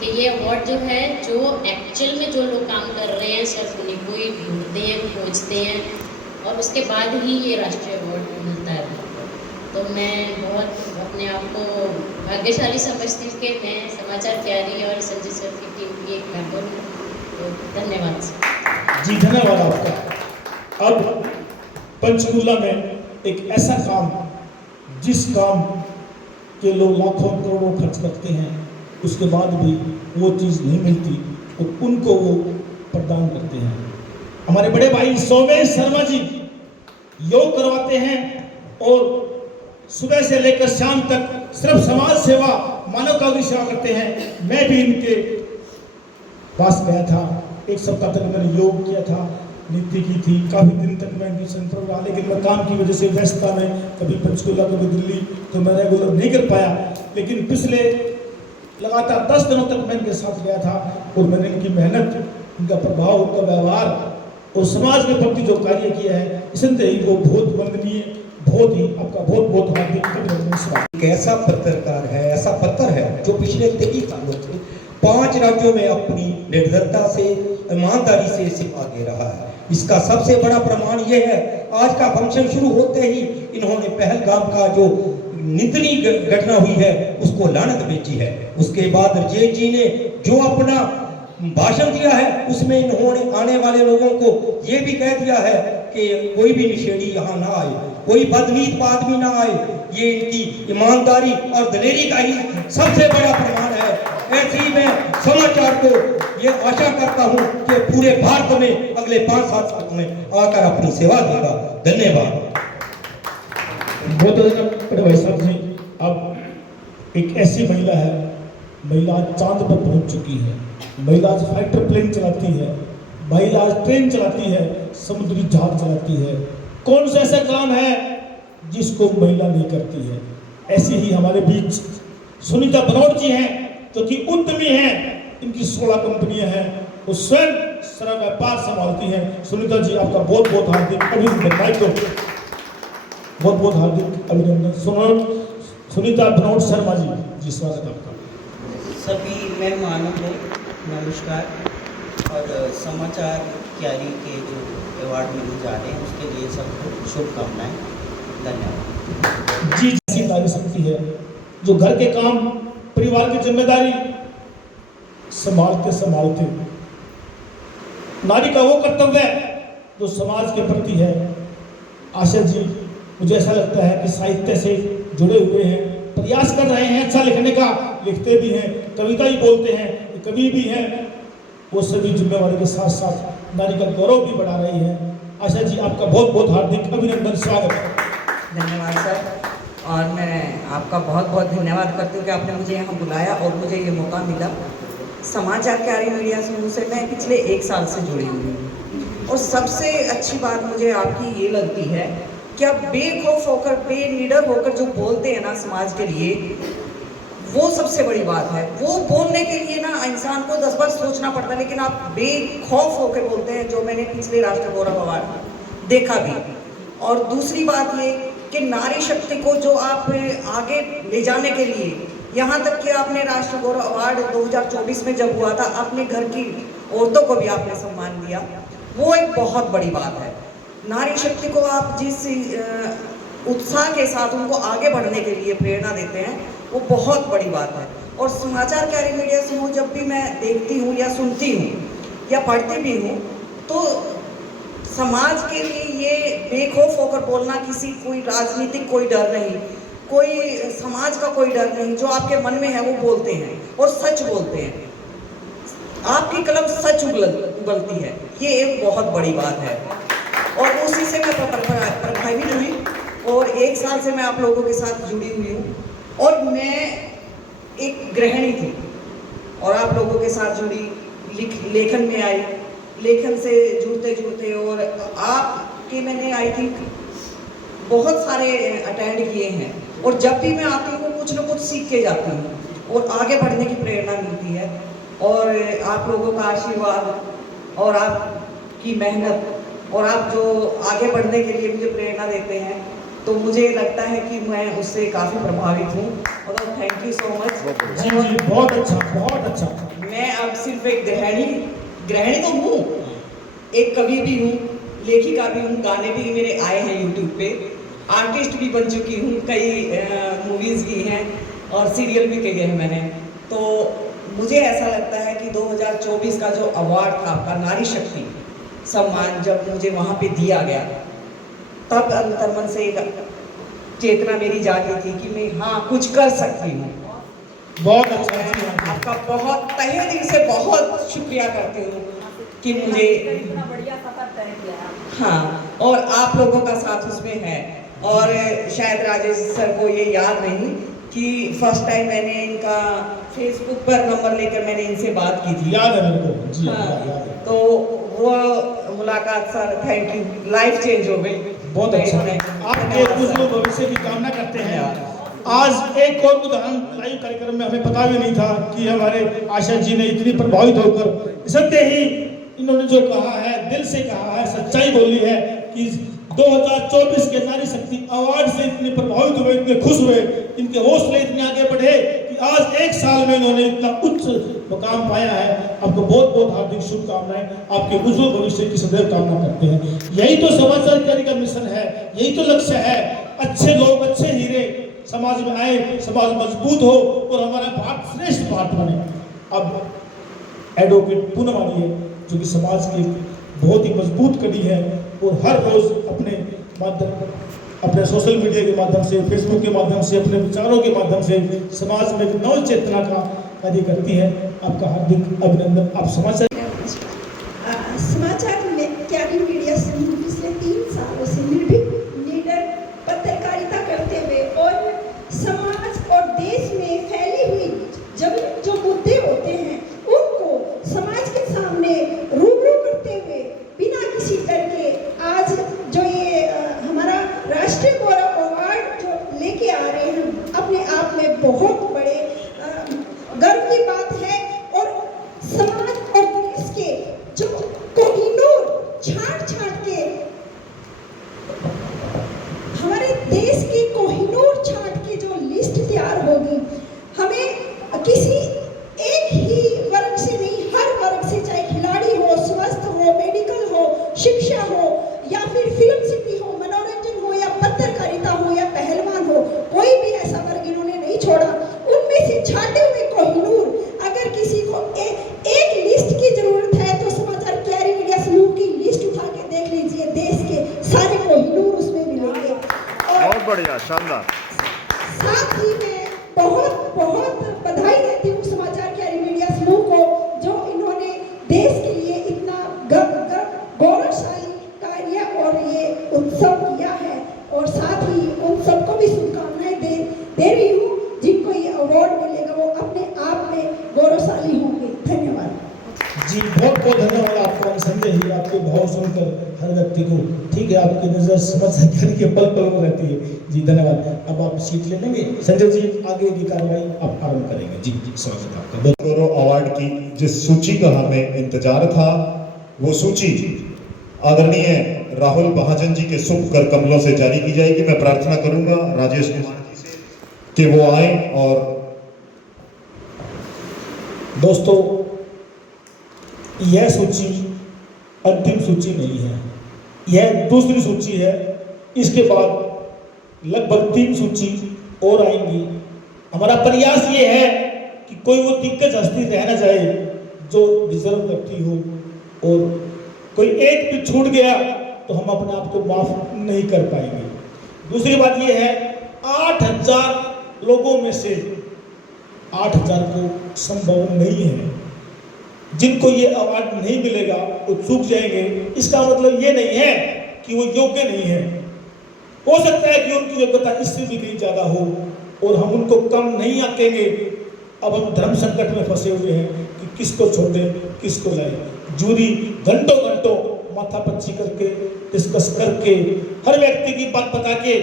कि ये अवार्ड जो है जो एक्चुअल में जो लोग काम कर रहे हैं सिर्फ उन्हीं को ही ढूंढते हैं, खोजते हैं और उसके बाद ही ये राष्ट्रीय अवार्ड मिलता है। तो मैं बहुत अपने आप को भाग्यशाली समझती हूँ कि मैं समाचार कैरी और संजय सर की टीम की एक मेंबर हूँ। तो धन्यवाद जी धन्यवाद आपका। अब पंचकूला में एक ऐसा काम, जिस काम के लोग लाखों करोड़ों खर्च करते हैं उसके बाद भी वो चीज़ नहीं मिलती तो उनको वो प्रदान करते हैं। हमारे बड़े भाई सोमेश शर्मा जी योग करवाते हैं और सुबह से लेकर शाम तक सिर्फ समाज सेवा, मानवता की सेवा करते हैं। मैं भी इनके पास गया था, एक सप्ताह तक मैंने योग किया था, नीति की थी, काफ़ी दिन तक मैं इनके सेंटर रहा, लेकिन मैं काम की वजह से व्यस्तता में कभी पंचकूला कभी दिल्ली तो मैं रेगुलर नहीं कर पाया। लेकिन पिछले लगातार 10 दिनों तक मैं इनके साथ गया था और मैंने इनकी मेहनत, इनका प्रभाव, उनका व्यवहार और समाज के प्रति जो कार्य किया है, इसलिए ही वो बहुत वंदनीय, बहुत ही आपका बहुत बहुत हार्दिक अभिनंदन। एक ऐसा पत्रकार है, ऐसा पत्र है जो पिछले 23 सालों से 5 राज्यों में अपनी निर्भरता से, ईमानदारी से सेवा दे रहा है। इसका सबसे बड़ा प्रमाण ये है, आज का फंक्शन शुरू होते ही इन्होंने पहलगाम का जो निंदनीय घटना हुई है उसको लानत भेजी है। उसके बाद रजेश जी ने जो अपना भाषण दिया है उसमें इन्होंने आने वाले लोगों को ये भी कह दिया है कि कोई भी निषेधी यहाँ ना आए, कोई बदनीत आदमी ना आए। ये इनकी ईमानदारी और दलेरी का ही सबसे बड़ा प्रमाण है। ऐसे ही मैं समाचार को ये आशा करता हूँ कि पूरे भारत में अगले 5-7 साल में आकर अपनी सेवा देगा। धन्यवाद। बहुत बड़े भाई साहब जी, अब एक ऐसी महिला है, महिला आज चांद पर पहुंच चुकी है, महिला आज फाइटर प्लेन चलाती है, महिला आज ट्रेन चलाती है, समुद्री जहाज चलाती है। कौन सा ऐसा काम है जिसको महिला नहीं करती है? ऐसे ही हमारे बीच सुनीता बनोट जी हैं, जो कि उद्यमी हैं, इनकी 16 कंपनियां हैं, वो स्वयं सारा व्यापार संभालती हैं। सुनीता जी, आपका बहुत बहुत हार्दिक अभिनंदन, बहुत बहुत हार्दिक अभिनंदन। सुनीता बनोट शर्मा जी, स्वागत आपका। सभी मेहमानों को नमस्कार, और समाचार क्यारी के जो अवार्ड मिलने जा रहे हैं उसके लिए सबको शुभकामनाएं। धन्यवाद जी। ऐसी नारी शक्ति है जो घर के काम, परिवार की जिम्मेदारी संभालते संभालते नारी का वो कर्तव्य है जो समाज के प्रति है। आशा जी, मुझे ऐसा लगता है कि साहित्य से जुड़े हुए हैं, प्रयास कर रहे हैं अच्छा लिखने का, लिखते भी हैं, कविता भी बोलते हैं, कवि भी हैं। वो सभी जिम्मेवारी के साथ साथ नारी का गौरव भी बढ़ा रही है। आशा जी, आपका बहुत बहुत हार्दिक अभिनंदन, स्वागत है। धन्यवाद सर, और मैं आपका बहुत बहुत धन्यवाद करती हूँ कि आपने मुझे यहाँ बुलाया और मुझे ये मौका मिला। समाचार क्यारी मीडिया समूह से मैं पिछले 1 साल से जुड़ी हुई हूँ, और सबसे अच्छी बात मुझे आपकी ये लगती है कि आप बेखौफ होकर, बेनिडर होकर जो बोलते हैं ना समाज के लिए, वो सबसे बड़ी बात है। वो बोलने के लिए ना इंसान को 10 बार सोचना पड़ता है, लेकिन आप बेखौफ होकर बोलते हैं, जो मैंने पिछले राष्ट्रीय गौरव अवार्ड देखा भी। और दूसरी बात ये कि नारी शक्ति को जो आप आगे ले जाने के लिए, यहाँ तक कि आपने राष्ट्रीय गौरव अवार्ड 2024 में जब हुआ था, अपने घर की औरतों को भी आपने सम्मान दिया, वो एक बहुत बड़ी बात है। नारी शक्ति को आप जिस उत्साह के साथ उनको आगे बढ़ने के लिए प्रेरणा देते हैं, वो बहुत बड़ी बात है। और समाचार क्यारी मीडिया समूह जब भी मैं देखती हूँ या सुनती हूँ या पढ़ती भी हूँ, तो समाज के लिए ये बेखौफ होकर बोलना, किसी कोई राजनीतिक कोई डर नहीं, कोई समाज का कोई डर नहीं, जो आपके मन में है वो बोलते हैं और सच बोलते हैं। आपकी कलम सच उगलती है, ये एक बहुत बड़ी बात है। और उसी से मैं प्रभावित हुई, और 1 साल से मैं आप लोगों के साथ जुड़ी हुई हूँ। और मैं एक गृहिणी थी और आप लोगों के साथ जुड़ी, लेखन में आई, लेखन से जुड़ते जुड़ते, और आपके मैंने आई थिंक बहुत सारे अटेंड किए हैं, और जब भी मैं आती हूँ कुछ न कुछ सीख के जाती हूँ और आगे बढ़ने की प्रेरणा मिलती है। और आप लोगों का आशीर्वाद और आपकी मेहनत और आप जो आगे बढ़ने के लिए मुझे प्रेरणा देते हैं, तो मुझे लगता है कि मैं उससे काफ़ी प्रभावित हूँ। और थैंक यू सो मच। जी जी, बहुत अच्छा, बहुत अच्छा। मैं अब सिर्फ एक गृहिणी तो हूँ, एक कवि भी हूँ, लेखिका भी हूँ, गाने भी मेरे आए हैं यूट्यूब पे, आर्टिस्ट भी बन चुकी हूँ, कई मूवीज़ की हैं और सीरियल भी किए हैं मैंने। तो मुझे ऐसा लगता है कि 2024 का जो अवार्ड था आपका, नारी शक्ति सम्मान, जब मुझे वहाँ पे दिया गया, तब अंतर्मन से एक चेतना मेरी जागी थी कि मैं हाँ कुछ कर सकती हूँ। बहुत अच्छा, आपका बहुत तहे दिल से बहुत शुक्रिया करती हूँ कि मुझे हाँ, और आप लोगों का साथ उसमें है। और शायद राजेश सर को ये याद नहीं कि फर्स्ट टाइम मैंने इनका फेसबुक पर नंबर लेकर मैंने इनसे बात की थी। याद है मेरे को जी। हाँ, याद है। तो वो मुलाकात sir, thank you, life change हो गई। बहुत अच्छा, आपके उज्ज्वल भविष्य की कामना करते हैं। आज एक और उदाहरण लाइव कार्यक्रम में हमें पता भी नहीं था कि हमारे आशा जी ने इतनी प्रभावित होकर सत्य ही इन्होंने जो कहा है, दिल से कहा है, सच्चाई बोली है कि 2024 के नारी शक्ति अवार्ड से इतने प्रभावित हुए, इतने खुश हुए, इनके हौसले इतने आगे बढ़े कि आज 1 साल में इन्होंने इतना उच्च मुकाम पाया है। आपको बहुत बहुत हार्दिक शुभकामनाएं, आपके उज्ज्वल भविष्य की सदैव कामना करते हैं। यही तो समाचार क्यारी का मिशन है, यही तो लक्ष्य है। अच्छे लोग, अच्छे हीरे समाज में आए, समाज मजबूत हो और हमारा भारत श्रेष्ठ भारत बने। अब एडवोकेट पूनम वाली है, जो कि समाज की बहुत ही मजबूत कड़ी है, और हर रोज अपने सोशल मीडिया के माध्यम से, फेसबुक के माध्यम से, अपने विचारों के माध्यम से समाज में नव चेतना का कार्य करती है। आपका हार्दिक अभिनंदन। आप समाचार क्यारी मीडिया समूह पिछले 3 सालों से निर्भीक निडर पत्रकारिता करता हूँ। हमें किसी एक ही वर्ग से नहीं, हर वर्ग से, चाहे खिलाड़ी हो, स्वस्थ हो, मेडिकल हो, शिक्षा हो, या फिर फिल्म सिटी हो, मनोरंजन हो, या पत्रकारिता हो, या पहलवान हो, कोई भी ऐसा वर्ग इन्होंने नहीं छोड़ा। उनमें से छाटे हुए कोहिनूर, अगर किसी को एक लिस्ट की जरूरत है तो समाचार क्यारी मीडिया समूह की लिस्ट उठा के देख लीजिए, देश के सारे कोहिनूर उसमें मिलेंगे। बहुत बढ़िया, शानदार। साथ ही मैं बहुत बहुत बधाई देती हूँ समाचार क्यारी मीडिया समूह को, जो इन्होंने देश के लिए इतना गौरवशाली कार्य और ये उत्सव किया है। और साथ ही उन सबको भी शुभकामनाएं दे रही हूँ जिनको ये अवार्ड मिलेगा, वो अपने आप में गौरवशाली होंगे। धन्यवाद जी, बहुत बहुत धन्यवाद आपका संजय जी। आपके भाव सुनकर हर व्यक्ति को, ठीक है, आपकी नज़र समझ सकने के पल पल में रहती है। जी धन्यवाद। अब आप सीट ले लेंगे संजय जी, आगे की कार्रवाई आप आरंभ करेंगे। जी जी, स्वागत आपका। गौरव अवार्ड की जिस सूची का हमें इंतजार था, वो सूची आदरणीय राहुल महाजन जी के शुभ कर कमलों से जारी की जाएगी। मैं प्रार्थना करूंगा राजेश कुमार जी से कि वो आए। और दोस्तों, यह सूची अंतिम सूची नहीं है, यह दूसरी सूची है। इसके बाद लगभग 3 सूची और आएंगी। हमारा प्रयास ये है कि कोई वो दिग्गज हस्ती रह न जाए जो डिजर्व करती हो, और कोई एक भी छूट गया तो हम अपने आप को माफ नहीं कर पाएंगे। दूसरी बात ये है, 8000 लोगों में से 8000 को संभव नहीं है जिनको ये अवार्ड नहीं मिलेगा, वो चूक जाएंगे। इसका मतलब ये नहीं है कि वो योग्य नहीं है। हो सकता है कि उनकी योग्यता इससे भी कहीं ज्यादा हो और हम उनको कम नहीं आंकेंगे। अब हम धर्म संकट में फंसे हुए हैं कि किसको छोड़े किसको लाए। जूरी घंटों घंटों माथापच्ची करके, डिस्कस करके, हर व्यक्ति की बात बता के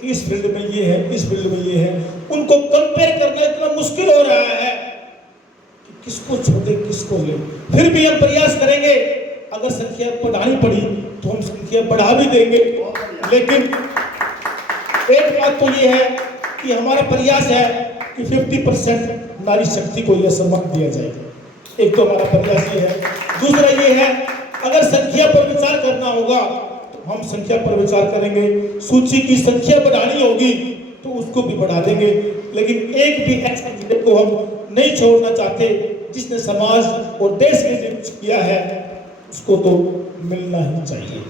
कि इस फील्ड में ये है, इस फील्ड में ये है, उनको कंपेयर करना इतना मुश्किल हो रहा है कि किसको छोड़े किसको ले। फिर भी हम प्रयास करेंगे, अगर संख्या बढ़ानी पड़ी तो हम संख्या बढ़ा भी देंगे। लेकिन एक बात तो ये है कि हमारा प्रयास है कि 50% नारी शक्ति को यह सम्मान दिया जाए। एक तो हमारा प्रयास ये है। दूसरा ये है, अगर संख्या पर विचार करना होगा तो हम संख्या पर विचार करेंगे। सूची की संख्या बढ़ानी होगी तो उसको भी बढ़ा देंगे। लेकिन एक भी ऐसा कैंडिडेट को हम नहीं छोड़ना चाहते जिसने समाज और देश के लिए कुछ किया है, उसको तो मिलना ही चाहिए।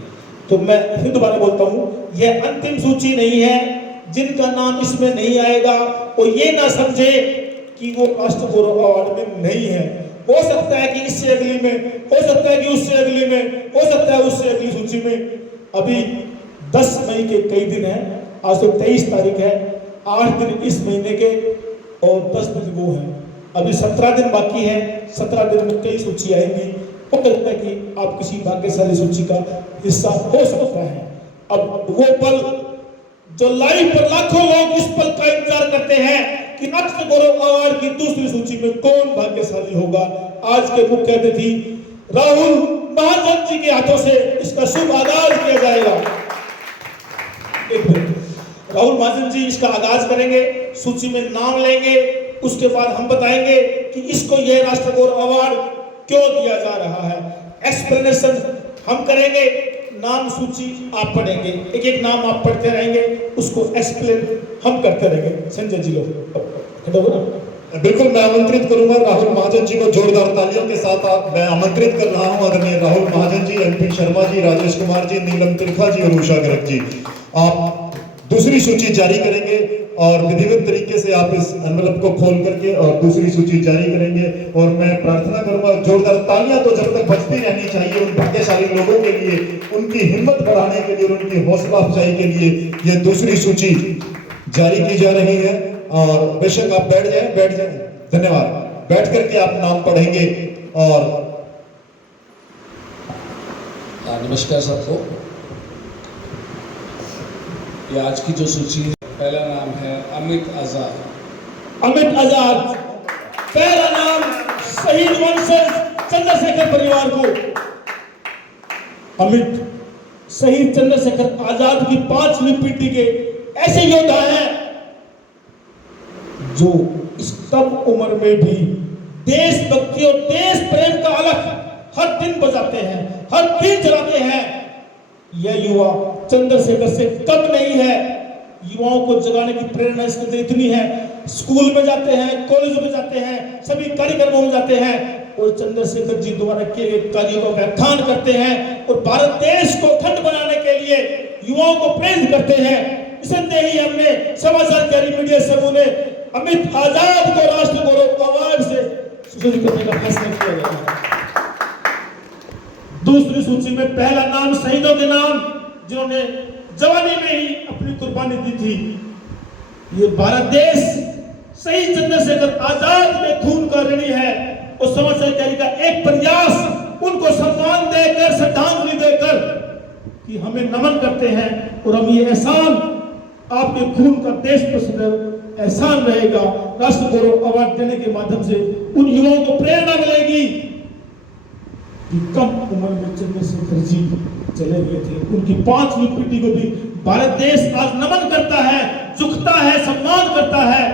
तो मैं फिर दोबारा बोलता हूँ, यह अंतिम सूची नहीं है। जिनका नाम इसमें नहीं आएगा वो ये ना समझे कि वो राष्ट्र गौरव अवार्ड में नहीं है। हो सकता है कि इससे अगली में, हो सकता है कि उससे अगली में, हो सकता है उससे अगली सूची में। अभी 10 मई के कई दिन हैं, आज तो 23 तारीख है, 8 दिन इस महीने के और 10 दिन वो हैं। अभी 17 दिन बाकी हैं। 17 दिन में कई सूची आएंगी। हो सकता है कि आप किसी भाग्यशाली सूची का हिस्सा हो सकता है। अब वो पल जो लाइव पर लाखों लोग इस पल का इंतजार करते हैं कि राष्ट्र गौरव अवार्ड की दूसरी सूची में कौन भाग्यशाली होगा। आज के मुख्य अतिथि राहुल महाजन जी के हाथों से इसका शुभ आगाज किया जाएगा। एक मिनट, राहुल महाजन जी इसका आगाज करेंगे, सूची में नाम लेंगे, उसके बाद हम बताएंगे कि इसको यह राष्ट्र गौरव अवार्ड क्यों दिया जा रहा है। एक्सप्लेनेशन हम करेंगे, नाम सूची आप पढ़ेंगे, एक एक नाम आप पढ़ते रहेंगे, उसको एक्सप्लेन हम करते रहेंगे। संजय जी लोग बिल्कुल, मैं आमंत्रित करूंगा राहुल महाजन जी को जोरदार तालियों के साथ। मैं आमंत्रित कर रहा हूं आदरणीय राहुल महाजन जी, एमपी शर्मा जी, राजेश कुमार जी, नीलम त्रिखा जी और उषा गर्ग जी। आप दूसरी सूची जारी करेंगे और विधिवत तरीके से आप इस एनवेलप को खोल करके और दूसरी सूची जारी करेंगे। और मैं प्रार्थना करूंगा, जोरदार तालियां तो जब तक बजती रहनी चाहिए उन भाग्यशाली लोगों के लिए, उनकी हिम्मत बढ़ाने के लिए, उनकी हौसला अफजाई के लिए। यह दूसरी सूची जारी की जा रही है और बेशक आप बैठ जाएं। धन्यवाद। बैठ करके आप नाम पढ़ेंगे। और नमस्कार सबको। ये आज की जो सूची है, पहला नाम है अमित आजाद। अमित आजाद, पहला नाम शहीद वंशज चंद्रशेखर परिवार को। अमित शहीद चंद्रशेखर आजाद की 5वीं पीढ़ी के ऐसे योद्धा हैं जो इस कम उम्र में भी देशभक्ति और देश प्रेम का अलग हर दिन बजाते हैं, हर दिन जलाते हैं। यह युवा चंद्रशेखर से कम नहीं है। युवाओं को जगाने की प्रेरणा इसके अंदर इतनी है। स्कूल में जाते हैं, कॉलेज में जाते हैं, सभी कार्यक्रमों में जाते हैं और चंद्रशेखर जी द्वारा किए गए कार्यों का व्याख्यान करते हैं और भारत देश को अखंड बनाने के लिए युवाओं को प्रेरित करते हैं। निसंदेह ही हमने समाचार जारी मीडिया समूह ने अमित आजाद को राष्ट्र गौरव अवार्ड से सुशोभित करने का फैसला किया गया है। दूसरी सूची में पहला नाम शहीदों के नाम जिन्होंने जवानी में ही अपनी कुर्बानी दी थी। ये भारत देश शहीद चंद्रशेखर आजाद के खून का ऋणी है और समाजवादी का एक प्रयास उनको सम्मान देकर, श्रद्धांजलि देकर कि हमें नमन करते हैं और हम ये एहसान आपके खून का देश पर सदैव एहसान रहेगा। राष्ट्र गौरव अवार्ड देने के माध्यम से उन युवाओं को प्रेरणा मिलेगी कि कम उम्र में चंद्रशेखर जी चले गए थे। उनकी 5वीं पीढ़ी को भी भारत देश आज नमन करता है, झुकता है, सम्मान करता है।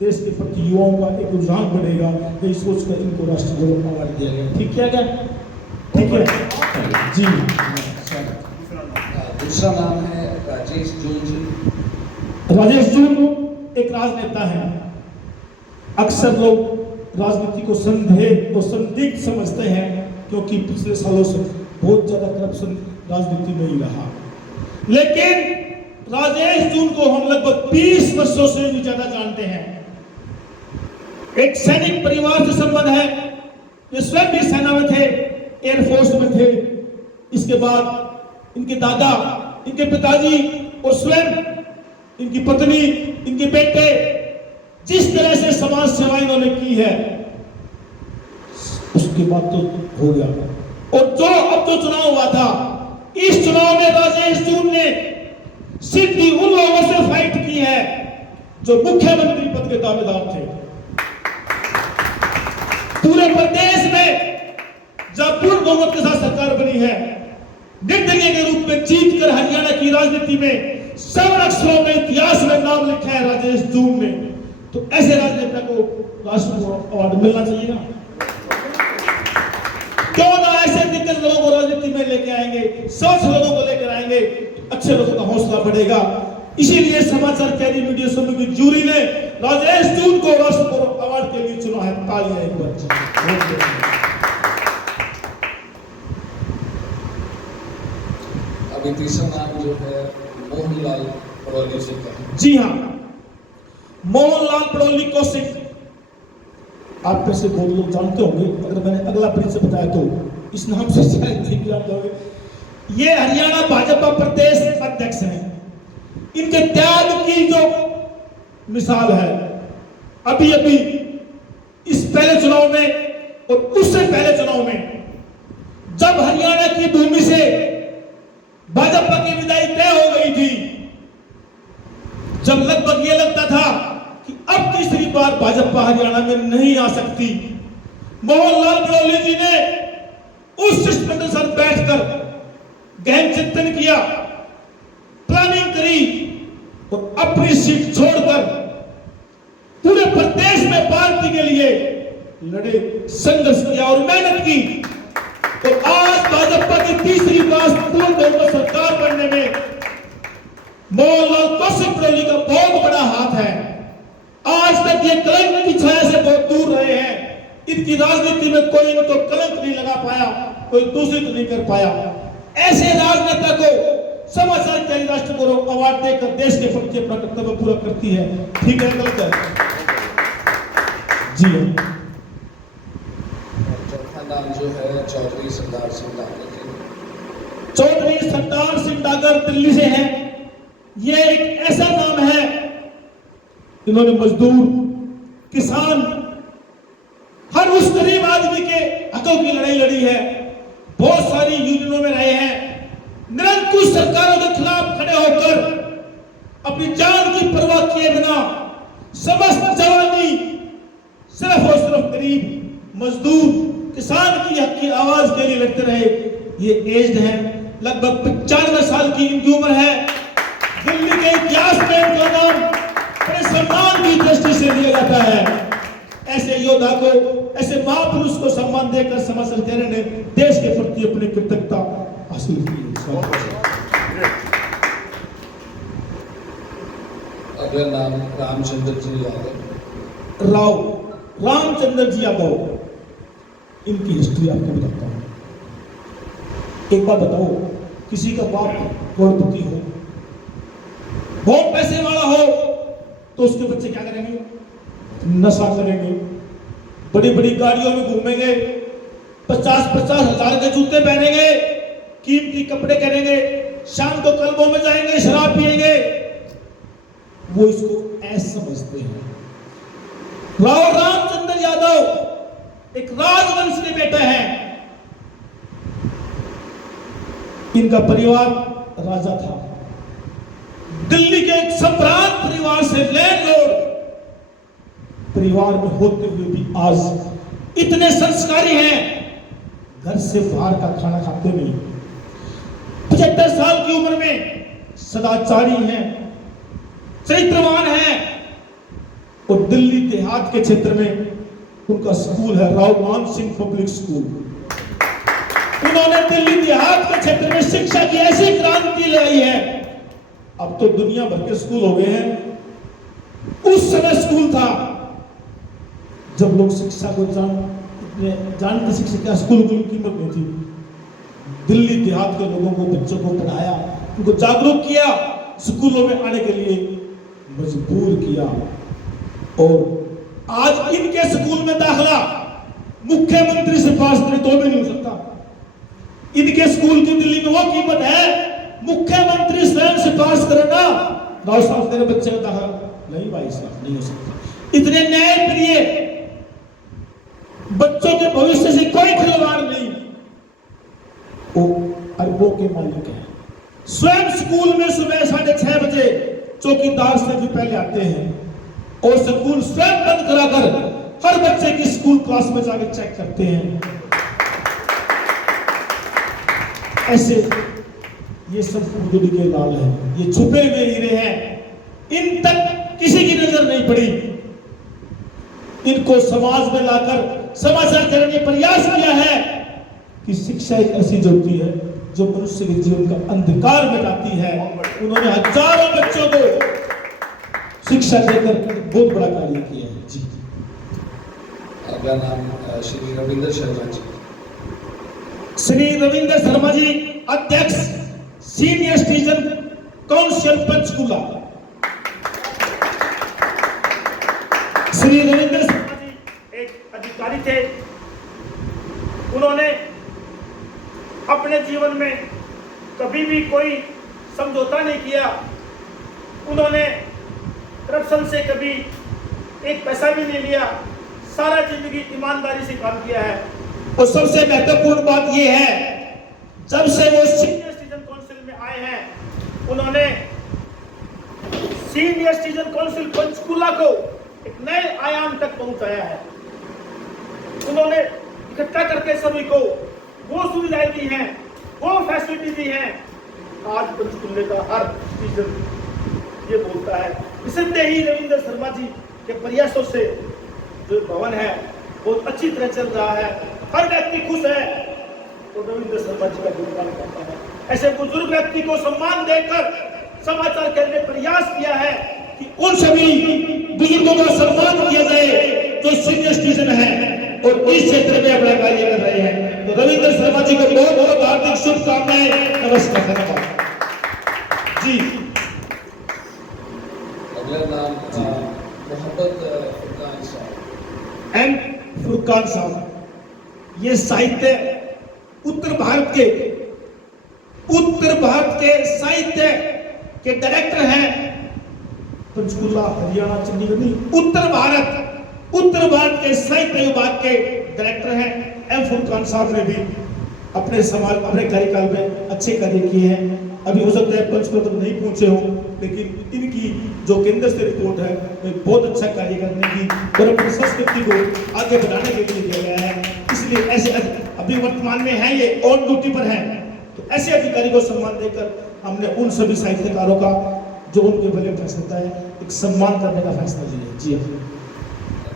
देश के प्रति युवाओं का एक रुझान बढ़ेगा। यही सोचकर इनको राष्ट्र गौरव अवार्ड दिया गया। ठीक किया गया? ठीक है जी। दूसरा नाम है राजेश जून जी। राजेश जून एक राजनेता है। अक्सर लोग राजनीति को संदेह और संदिग्ध समझते हैं क्योंकि पिछले सालों से बहुत ज्यादा करप्शन राजनीति में ही रहा। लेकिन राजेश जून को हम लगभग 20 वर्षों से भी ज्यादा जानते हैं। एक सैनिक परिवार से संबंध है। ये स्वयं भी सेना में थे, एयरफोर्स में थे। इसके बाद इनके दादा, इनके पिताजी और स्वयं इनकी पत्नी, इनके बेटे जिस तरह से समाज सेवा इन्होंने की है उसके बाद तो हो गया। और जो अब जो चुनाव हुआ था, इस चुनाव में राजेश जून ने सीधी उन लोगों से फाइट की है जो मुख्यमंत्री पद के दावेदार थे। पूरे प्रदेश में जब पूर्ण बहुमत के साथ सरकार बनी है, निर्दलीय के रूप में जीतकर हरियाणा की राजनीति में स्वर्ण अक्षरों में इतिहास में नाम लिखा है राजेश जून ने। तो ऐसे राजनेता को राष्ट्र अवार्ड मिलना चाहिए ना। क्यों ना ऐसे दिग्गज लोगों को राजनीति में लेके आएंगे, स्वच्छ लोगों को लेकर आएंगे, अच्छे लोगों का हौसला बढ़ेगा। इसीलिए समाचार कैरी मीडिया समूह की जूरी ने राजेश जून को राष्ट्र गौरव अवार्ड के लिए चुना है। तालियां एक बार। अभी तीसरा नाम जो है मोहनलाल पड़ोली जी का। जी हाँ, मोहनलाल पड़ोली कौशिक। आप में से बहुत लोग जानते होंगे, अगर मैंने अगला परिचय बताया तो इस नाम से शायद नहीं जानते होंगे। ये हरियाणा भाजपा प्रदेश अध्यक्ष हैं। इनके त्याग की जो मिसाल है, अभी अभी इस पहले चुनाव में और उससे पहले चुनाव में जब हरियाणा की भूमि से भाजपा की विदाई तय हो गई थी, जब लगभग ये लगता था कि अब तीसरी बार भाजपा हरियाणा में नहीं आ सकती, मोहनलाल पड़ोली जी ने उस शिष्टमंडल के साथ बैठकर गहन चिंतन किया, प्लानिंग करी और अपनी सीट छोड़कर पूरे प्रदेश में पार्टी के लिए लड़े, संघर्ष किया और मेहनत की। तो आज भाजपा की तीसरी बार पूर्ण बहुमत सरकार बनने में मोहनलाल कौशिक पड़ोली का बहुत बड़ा हाथ है। आज तक ये कलंक की छाया से बहुत दूर रहे हैं। इनकी राजनीति में कोई इनको कलंक नहीं लगा पाया, कोई दूषित नहीं कर पाया। ऐसे राजनेता को समाचार कैरी राष्ट्र गौरव अवार्ड देकर देश के प्रति अपना कर्तव्य पूरा करती है। ठीक है, गलत है? जी चौथा नाम जो है चौधरी सरदार सिंह डागर। चौधरी सरदार सिंह डागर दिल्ली से है। ये एक ऐसा नाम है, इन्होंने मजदूर, किसान, हर उस गरीब आदमी के हकों की लड़ाई लड़ी है। बहुत सारी यूनियनों में रहे हैं। निरंकुश सरकारों के खिलाफ खड़े होकर अपनी जान की परवाह किए बिना समस्त जवानी सिर्फ और सिर्फ गरीब, मजदूर, किसान की हक की आवाज के लिए लड़ते रहे। ये एज्ड हैं, लगभग 95 साल की इनकी उम्र है। दिल्ली के इतिहास में इनका नाम बड़े सम्मान की दृष्टि से से दिया जाता है। ऐसे योद्धा को, ऐसे महापुरुष को सम्मान देकर समाज सेवक ने देश के प्रति अपनी कृतज्ञता हासिल की। अगला नाम रामचंद्र जी यादव। रामचंद्र जी यादव, इनकी हिस्ट्री आपको बताता हूँ। एक बात बताओ, किसी का बाप करोड़पति हो, बहुत पैसे वाला हो, तो उसके बच्चे क्या करेंगे? नशा करेंगे, बड़ी बड़ी गाड़ियों में घूमेंगे, 50-50 हजार के जूते पहनेंगे, कीमती कपड़े करेंगे, शाम को क्लबों में जाएंगे, शराब पिएंगे। वो इसको ऐसा समझते हैं। रामचंद्र यादव एक राजवंश के बेटे हैं। इनका परिवार राजा था। दिल्ली के एक सम्राट परिवार से लैंडलॉर्ड परिवार में होते हुए भी आज इतने संस्कारी हैं, घर से बाहर का खाना खाते नहीं। 75 साल की उम्र में सदाचारी हैं, चरित्रवान हैं, और दिल्ली देहात के क्षेत्र में उनका स्कूल है राव मान सिंह पब्लिक स्कूल। उन्होंने दिल्ली देहात के क्षेत्र में शिक्षा की ऐसी क्रांति लाई है, अब तो दुनिया भर के स्कूल हो गए हैं। उस समय स्कूल था जब लोग शिक्षा को जानते, शिक्षा क्या स्कूल की कीमत नहीं थी। दिल्ली देहात के लोगों को, बच्चों को पढ़ाया, उनको जागरूक किया, स्कूलों में आने के लिए मजबूर किया, और आज इनके स्कूल में दाखिला मुख्यमंत्री से पास करे तो भी नहीं हो सकता। इनके स्कूल की दिल्ली में वो कीमत है, मुख्यमंत्री स्वयं से पास करना, राव साहब तेरे बच्चे का दाखिला नहीं भाई साहब नहीं हो सकता। इतने न्यायप्रिय, बच्चों के भविष्य से कोई खिलवाड़ नहीं। वो अरबों के मालिक हैं। स्वयं स्कूल में सुबह 6:30 बजे चौकीदार से भी पहले आते हैं, और स्कूल स्वयं बंद कराकर हर बच्चे की स्कूल क्लास में जाकर चेक करते हैं। ऐसे ये सब गुरु के लाल हैं, ये छुपे हुए हीरे हैं, इन तक किसी की नजर नहीं पड़ी। इनको समाज में लाकर समाचार करने का प्रयास किया है कि शिक्षा एक ऐसी ज्योति है जो मनुष्य के जीवन का अंधकार मिटाती है। उन्होंने हजारों बच्चों को शिक्षा देकर बहुत बड़ा कार्य किया है। जी। अगला नाम श्री रविंद्र शर्मा जी। श्री रविंद्र शर्मा जी, अध्यक्ष senior citizen council Panchkula. Shri Ravindra Sharma ji एक अधिकारी थे। उन्होंने अपने जीवन में कभी भी कोई समझौता नहीं किया। उन्होंने करप्शन से कभी एक पैसा भी नहीं लिया। सारा जिंदगी ईमानदारी से काम किया है। और सबसे महत्वपूर्ण बात यह है, जब से वो सीनियर सिटीजन काउंसिल में आए हैं, उन्होंने सीनियर सिटीजन काउंसिल पंचकुला को एक नए आयाम तक पहुंचाया है। उन्होंने इकट्ठा करके सभी को वो सुविधाएं दी हैं, वो फैसिलिटी दी हैं। आज पंचकुले का हर सिटीजन ये बोलता है, निसंदेही रविंद्र शर्मा जी के प्रयासों से जो भवन है बहुत अच्छी तरह चल रहा है। हर व्यक्ति खुश है तो रविंद्र शर्मा जी का गुणगान करता है। ऐसे बुजुर्ग व्यक्ति को सम्मान देकर समाचार करने का प्रयास किया है कि उन सभी बुजुर्गों का सम्मान किया जाए जो सीनियर सिटीजन है और इस क्षेत्र में अपना कार्य कर रहे हैं। तो रविंद्र शर्मा जी को बहुत बहुत हार्दिक शुभकामनाएं। नमस्कार, धन्यवाद जी। अगला नाम मोहम्मद फुरकान साहब। एम फुरकान साहब, ये साहित्य उत्तर भारत के साहित्य के डायरेक्टर हैं। पंचकुला, हरियाणा, चंडीगढ़ नहीं, उत्तर भारत के साहित्य विभाग के डायरेक्टर हैं। एम फुरकान साहब ने भी अपने कार्यकाल में अच्छे कार्य किए हैं। अभी हो सकता है पंचकुला तक नहीं पहुंचे हो, लेकिन इनकी जो केंद्र से रिपोर्ट है वो बहुत अच्छा कार्य करने की और अपनी संस्कृति को आगे बढ़ाने के लिए दिया गया है। इसलिए ऐसे अभी वर्तमान में है, ये ऑन ड्यूटी पर है, तो ऐसे अधिकारी को सम्मान देकर हमने उन सभी साहित्यकारों का जो उनके बले फैसला है एक सम्मान करने का फैसला लिया। जी।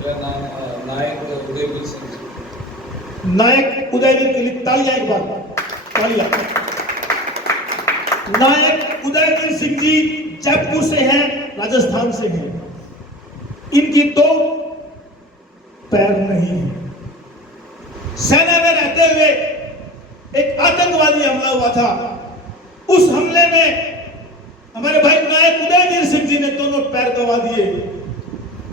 मेरा नाम नायक उदयवीर सिंह जी। नायक उदयवीर के लिए तालियां एक बार, तालियां। नायक उदयवीर सिंह जी जयपुर से हैं, राजस्थान से हैं। इनकी दो पैर नहीं है। सेना में रहते हुए एक आतंकवादी हमला हुआ था। उस हमले में हमारे भाई नायक उदयवीर सिंह जी ने दोनों पैर गंवा दिए,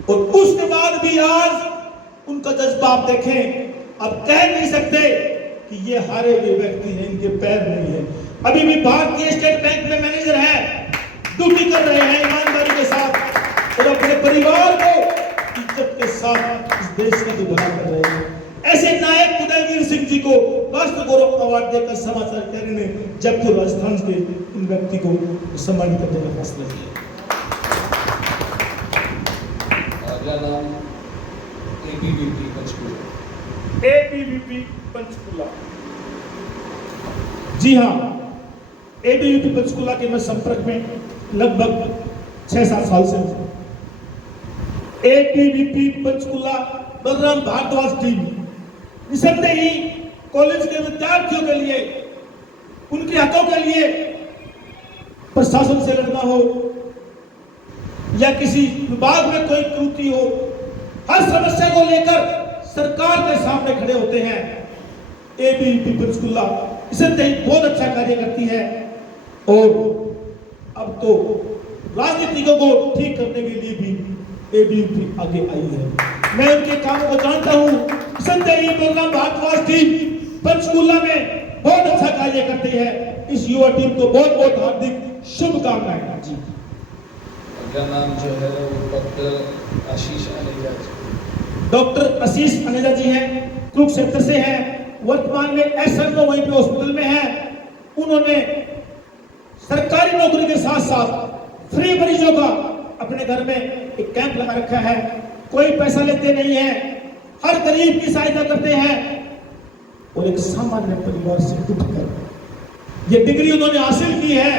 और उसके बाद भी आज उनका जज्बा आप देखें। अब कह नहीं सकते कि ये हारे हुए व्यक्ति हैं, इनके पैर नहीं है। अभी भी भारतीय स्टेट बैंक में मैनेजर हैं, ड्यूटी कर रहे हैं ईमानदारी के साथ, और अपने परिवार को इज्जत के साथ इस देश का भी भला कर रहे हैं। ऐसे नायक उदयवीर सिंह जी को राष्ट्र गौरव अवार्ड देकर समाचार कैरी ने जयपुर राजस्थान के इन व्यक्ति को सम्मानित करने का फैसला किया। अगला नाम ABVP पंचकुला। ABVP पंचकुला, जी हाँ, ABVP पंचकुला के मैं संपर्क में लगभग 6-7 साल से हूँ। ABVP पंचकुला बलराम भारद्वाज टीम निसंदेह ही कॉलेज के विद्यार्थियों के लिए, उनके हकों के लिए, प्रशासन से लड़ना हो या किसी विभाग में कोई त्रुटि हो, हर समस्या को लेकर सरकार के सामने खड़े होते हैं। ABVP पंचकुला निसंदेह बहुत अच्छा कार्य करती है, और अब तो राजनीतिकों को ठीक करने के लिए भी ABVP आगे आई है। मैं उनके कामों को जानता हूँ। निसंदेह बलराम भारद्वाज टीम पंचकुला में बहुत अच्छा कार्य करती है। इस युवा टीम को बहुत बहुत हार्दिक शुभकामनाएं। जी, अगला नाम जो है वो डॉक्टर आशीष अनेजा जी। डॉक्टर आशीष अनेजा जी हैं, कुरुक्षेत्र से हैं, वर्तमान में SRO वहीं पे हॉस्पिटल में हैं। उन्होंने सरकारी नौकरी के साथ साथ फ्री मरीजों का अपने घर में एक कैंप लगा रखा है। कोई पैसा लेते नहीं है, हर गरीब की सहायता करते हैं, और एक सामान्य परिवार से उठकर ये डिग्री उन्होंने हासिल की है।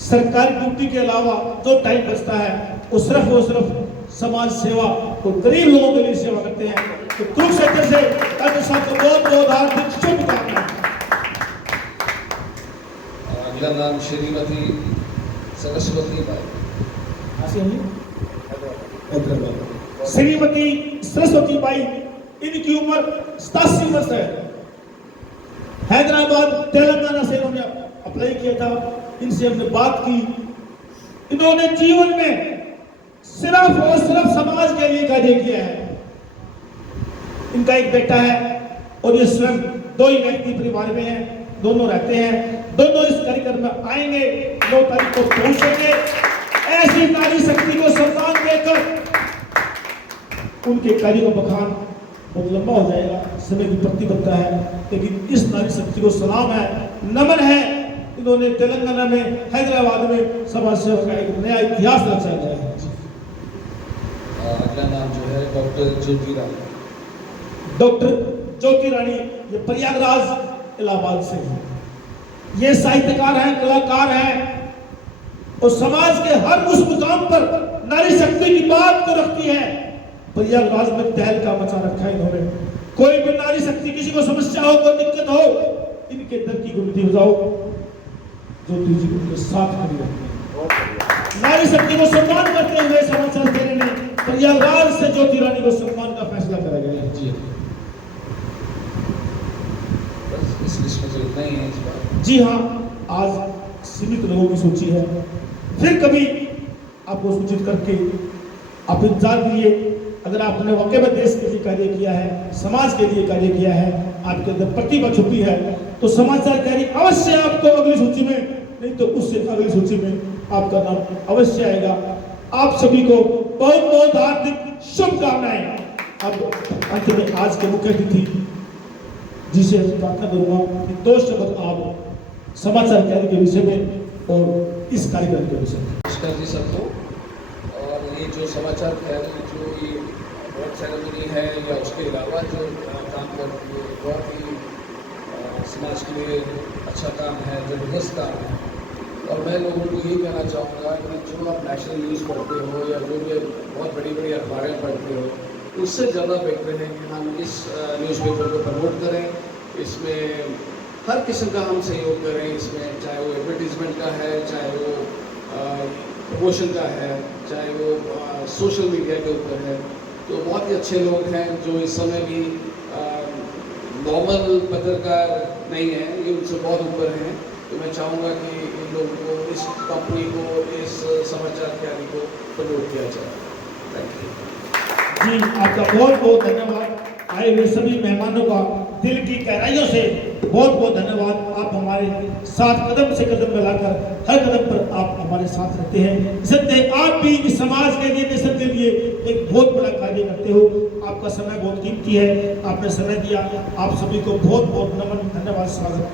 सरकारी ड्यूटी के अलावा जो टाइम बचता है वो सिर्फ समाज सेवा और गरीब लोगों के लिए सेवा करते हैं। तो कुरुक्षेत्र से डॉक्टर साहब को बहुत बहुत हार्दिक शुभकामनाएं। अगला नाम श्रीमती सरस्वती बाई। श्रीमती सरस्वती बाई, इनकी उम्र 87 वर्ष है। हैदराबाद तेलंगाना से इन्होंने अप्लाई किया था। इनसे हमने बात की। इन्होंने जीवन में सिर्फ और सिर्फ समाज के लिए कार्य किया है। इनका एक बेटा है, और ये स्वयं 2 ही व्यक्ति परिवार में हैं, दोनों रहते हैं। दोनों इस कार्यक्रम में आएंगे, 9 तारीख को पहुंचेंगे। ऐसी नारी शक्ति को सम्मान देकर उनके कार्य का बखान बहुत लंबा हो जाएगा, समय की प्रतिबद्धता है, लेकिन इस नारी शक्ति को सलाम है, नमन है। इन्होंने तेलंगाना में, हैदराबाद में समाज सेवा का एक नया इतिहास रचाया है। अगला नाम जो है डॉक्टर ज्योति रानी। डॉक्टर ज्योति रानी, ये प्रयागराज इलाहाबाद से हैं। ये साहित्यकार हैं, कलाकार हैं, और समाज के हर उस मुकाम पर नारी शक्ति की बात को रखती है। प्रयागराज में तहलका मचा रखा है इन्होंने। कोई भी नारी शक्ति, किसी को समस्या हो, कोई दिक्कत हो, इनके दर की गुमती हो जाओ, ज्योति जी उनके साथ खड़ी रहती है। नारी शक्ति को सम्मान करते हुए समाचार देने ने प्रयागराज से ज्योति रानी को सम्मान का फैसला करा गया है। जी, बस इस लिस्ट में तो इतना ही है इस बार। जी हाँ, आज सीमित लोगों की सूची है। फिर कभी आपको सूचित करके आप इंतजार करिए। अगर आपने वाकई में देश के लिए कार्य किया है, समाज के लिए कार्य किया है, आपके अंदर प्रतिभा छुपी है, तो समाचार कैरी अवश्य आपको अगली सूची में, नहीं तो उससे अगली सूची में आपका नाम अवश्य आएगा। आप सभी को बहुत बहुत हार्दिक शुभकामनाएं। अब अंत में आज के मुख्य अतिथि जिसे प्रार्थना करूंगा कि 2 शब्द आप समाचार कैरी के विषय में और इस कार्यक्रम के विषय में। नमस्कार जी सबको। और ये जो समाचार कैरी, जो ये अवार्ड सेरेमनी है या उसके अलावा जो काम करती है, बहुत ही समाज के लिए अच्छा काम है, जबरदस्त काम है। और मैं लोगों को यही कहना चाहूँगा कि जो आप नेशनल न्यूज़ पढ़ते हो या जो भी बहुत बड़ी बड़ी अखबारें पढ़ते हो, उससे ज़्यादा बेहतर है कि हम इस न्यूज़पेपर को प्रमोट करें, इसमें हर किस्म का हम सहयोग करें, इसमें चाहे वो एडवर्टीज़मेंट का है, चाहे वो प्रमोशन का है, चाहे वो सोशल मीडिया के ऊपर है। तो बहुत ही अच्छे लोग हैं जो इस समय भी नॉर्मल पत्रकार नहीं है, ये उनसे बहुत ऊपर हैं। तो मैं चाहूँगा कि इन लोगों को, इस कंपनी को, इस समाचार क्यारी को प्रमोट किया जाए। थैंक यू जी, आपका बहुत बहुत धन्यवाद। आए हुए सभी मेहमानों का दिल की गहराइयों से बहुत बहुत धन्यवाद। आप हमारे साथ कदम से कदम मिलाकर हर कदम पर आप हमारे साथ रहते हैं। सत्य आप भी इस समाज के लिए, देश के लिए एक बहुत बड़ा कार्य करते हो। आपका समय बहुत कीमती है, आपने समय दिया। आप सभी को बहुत बहुत नमन, धन्यवाद, स्वागत।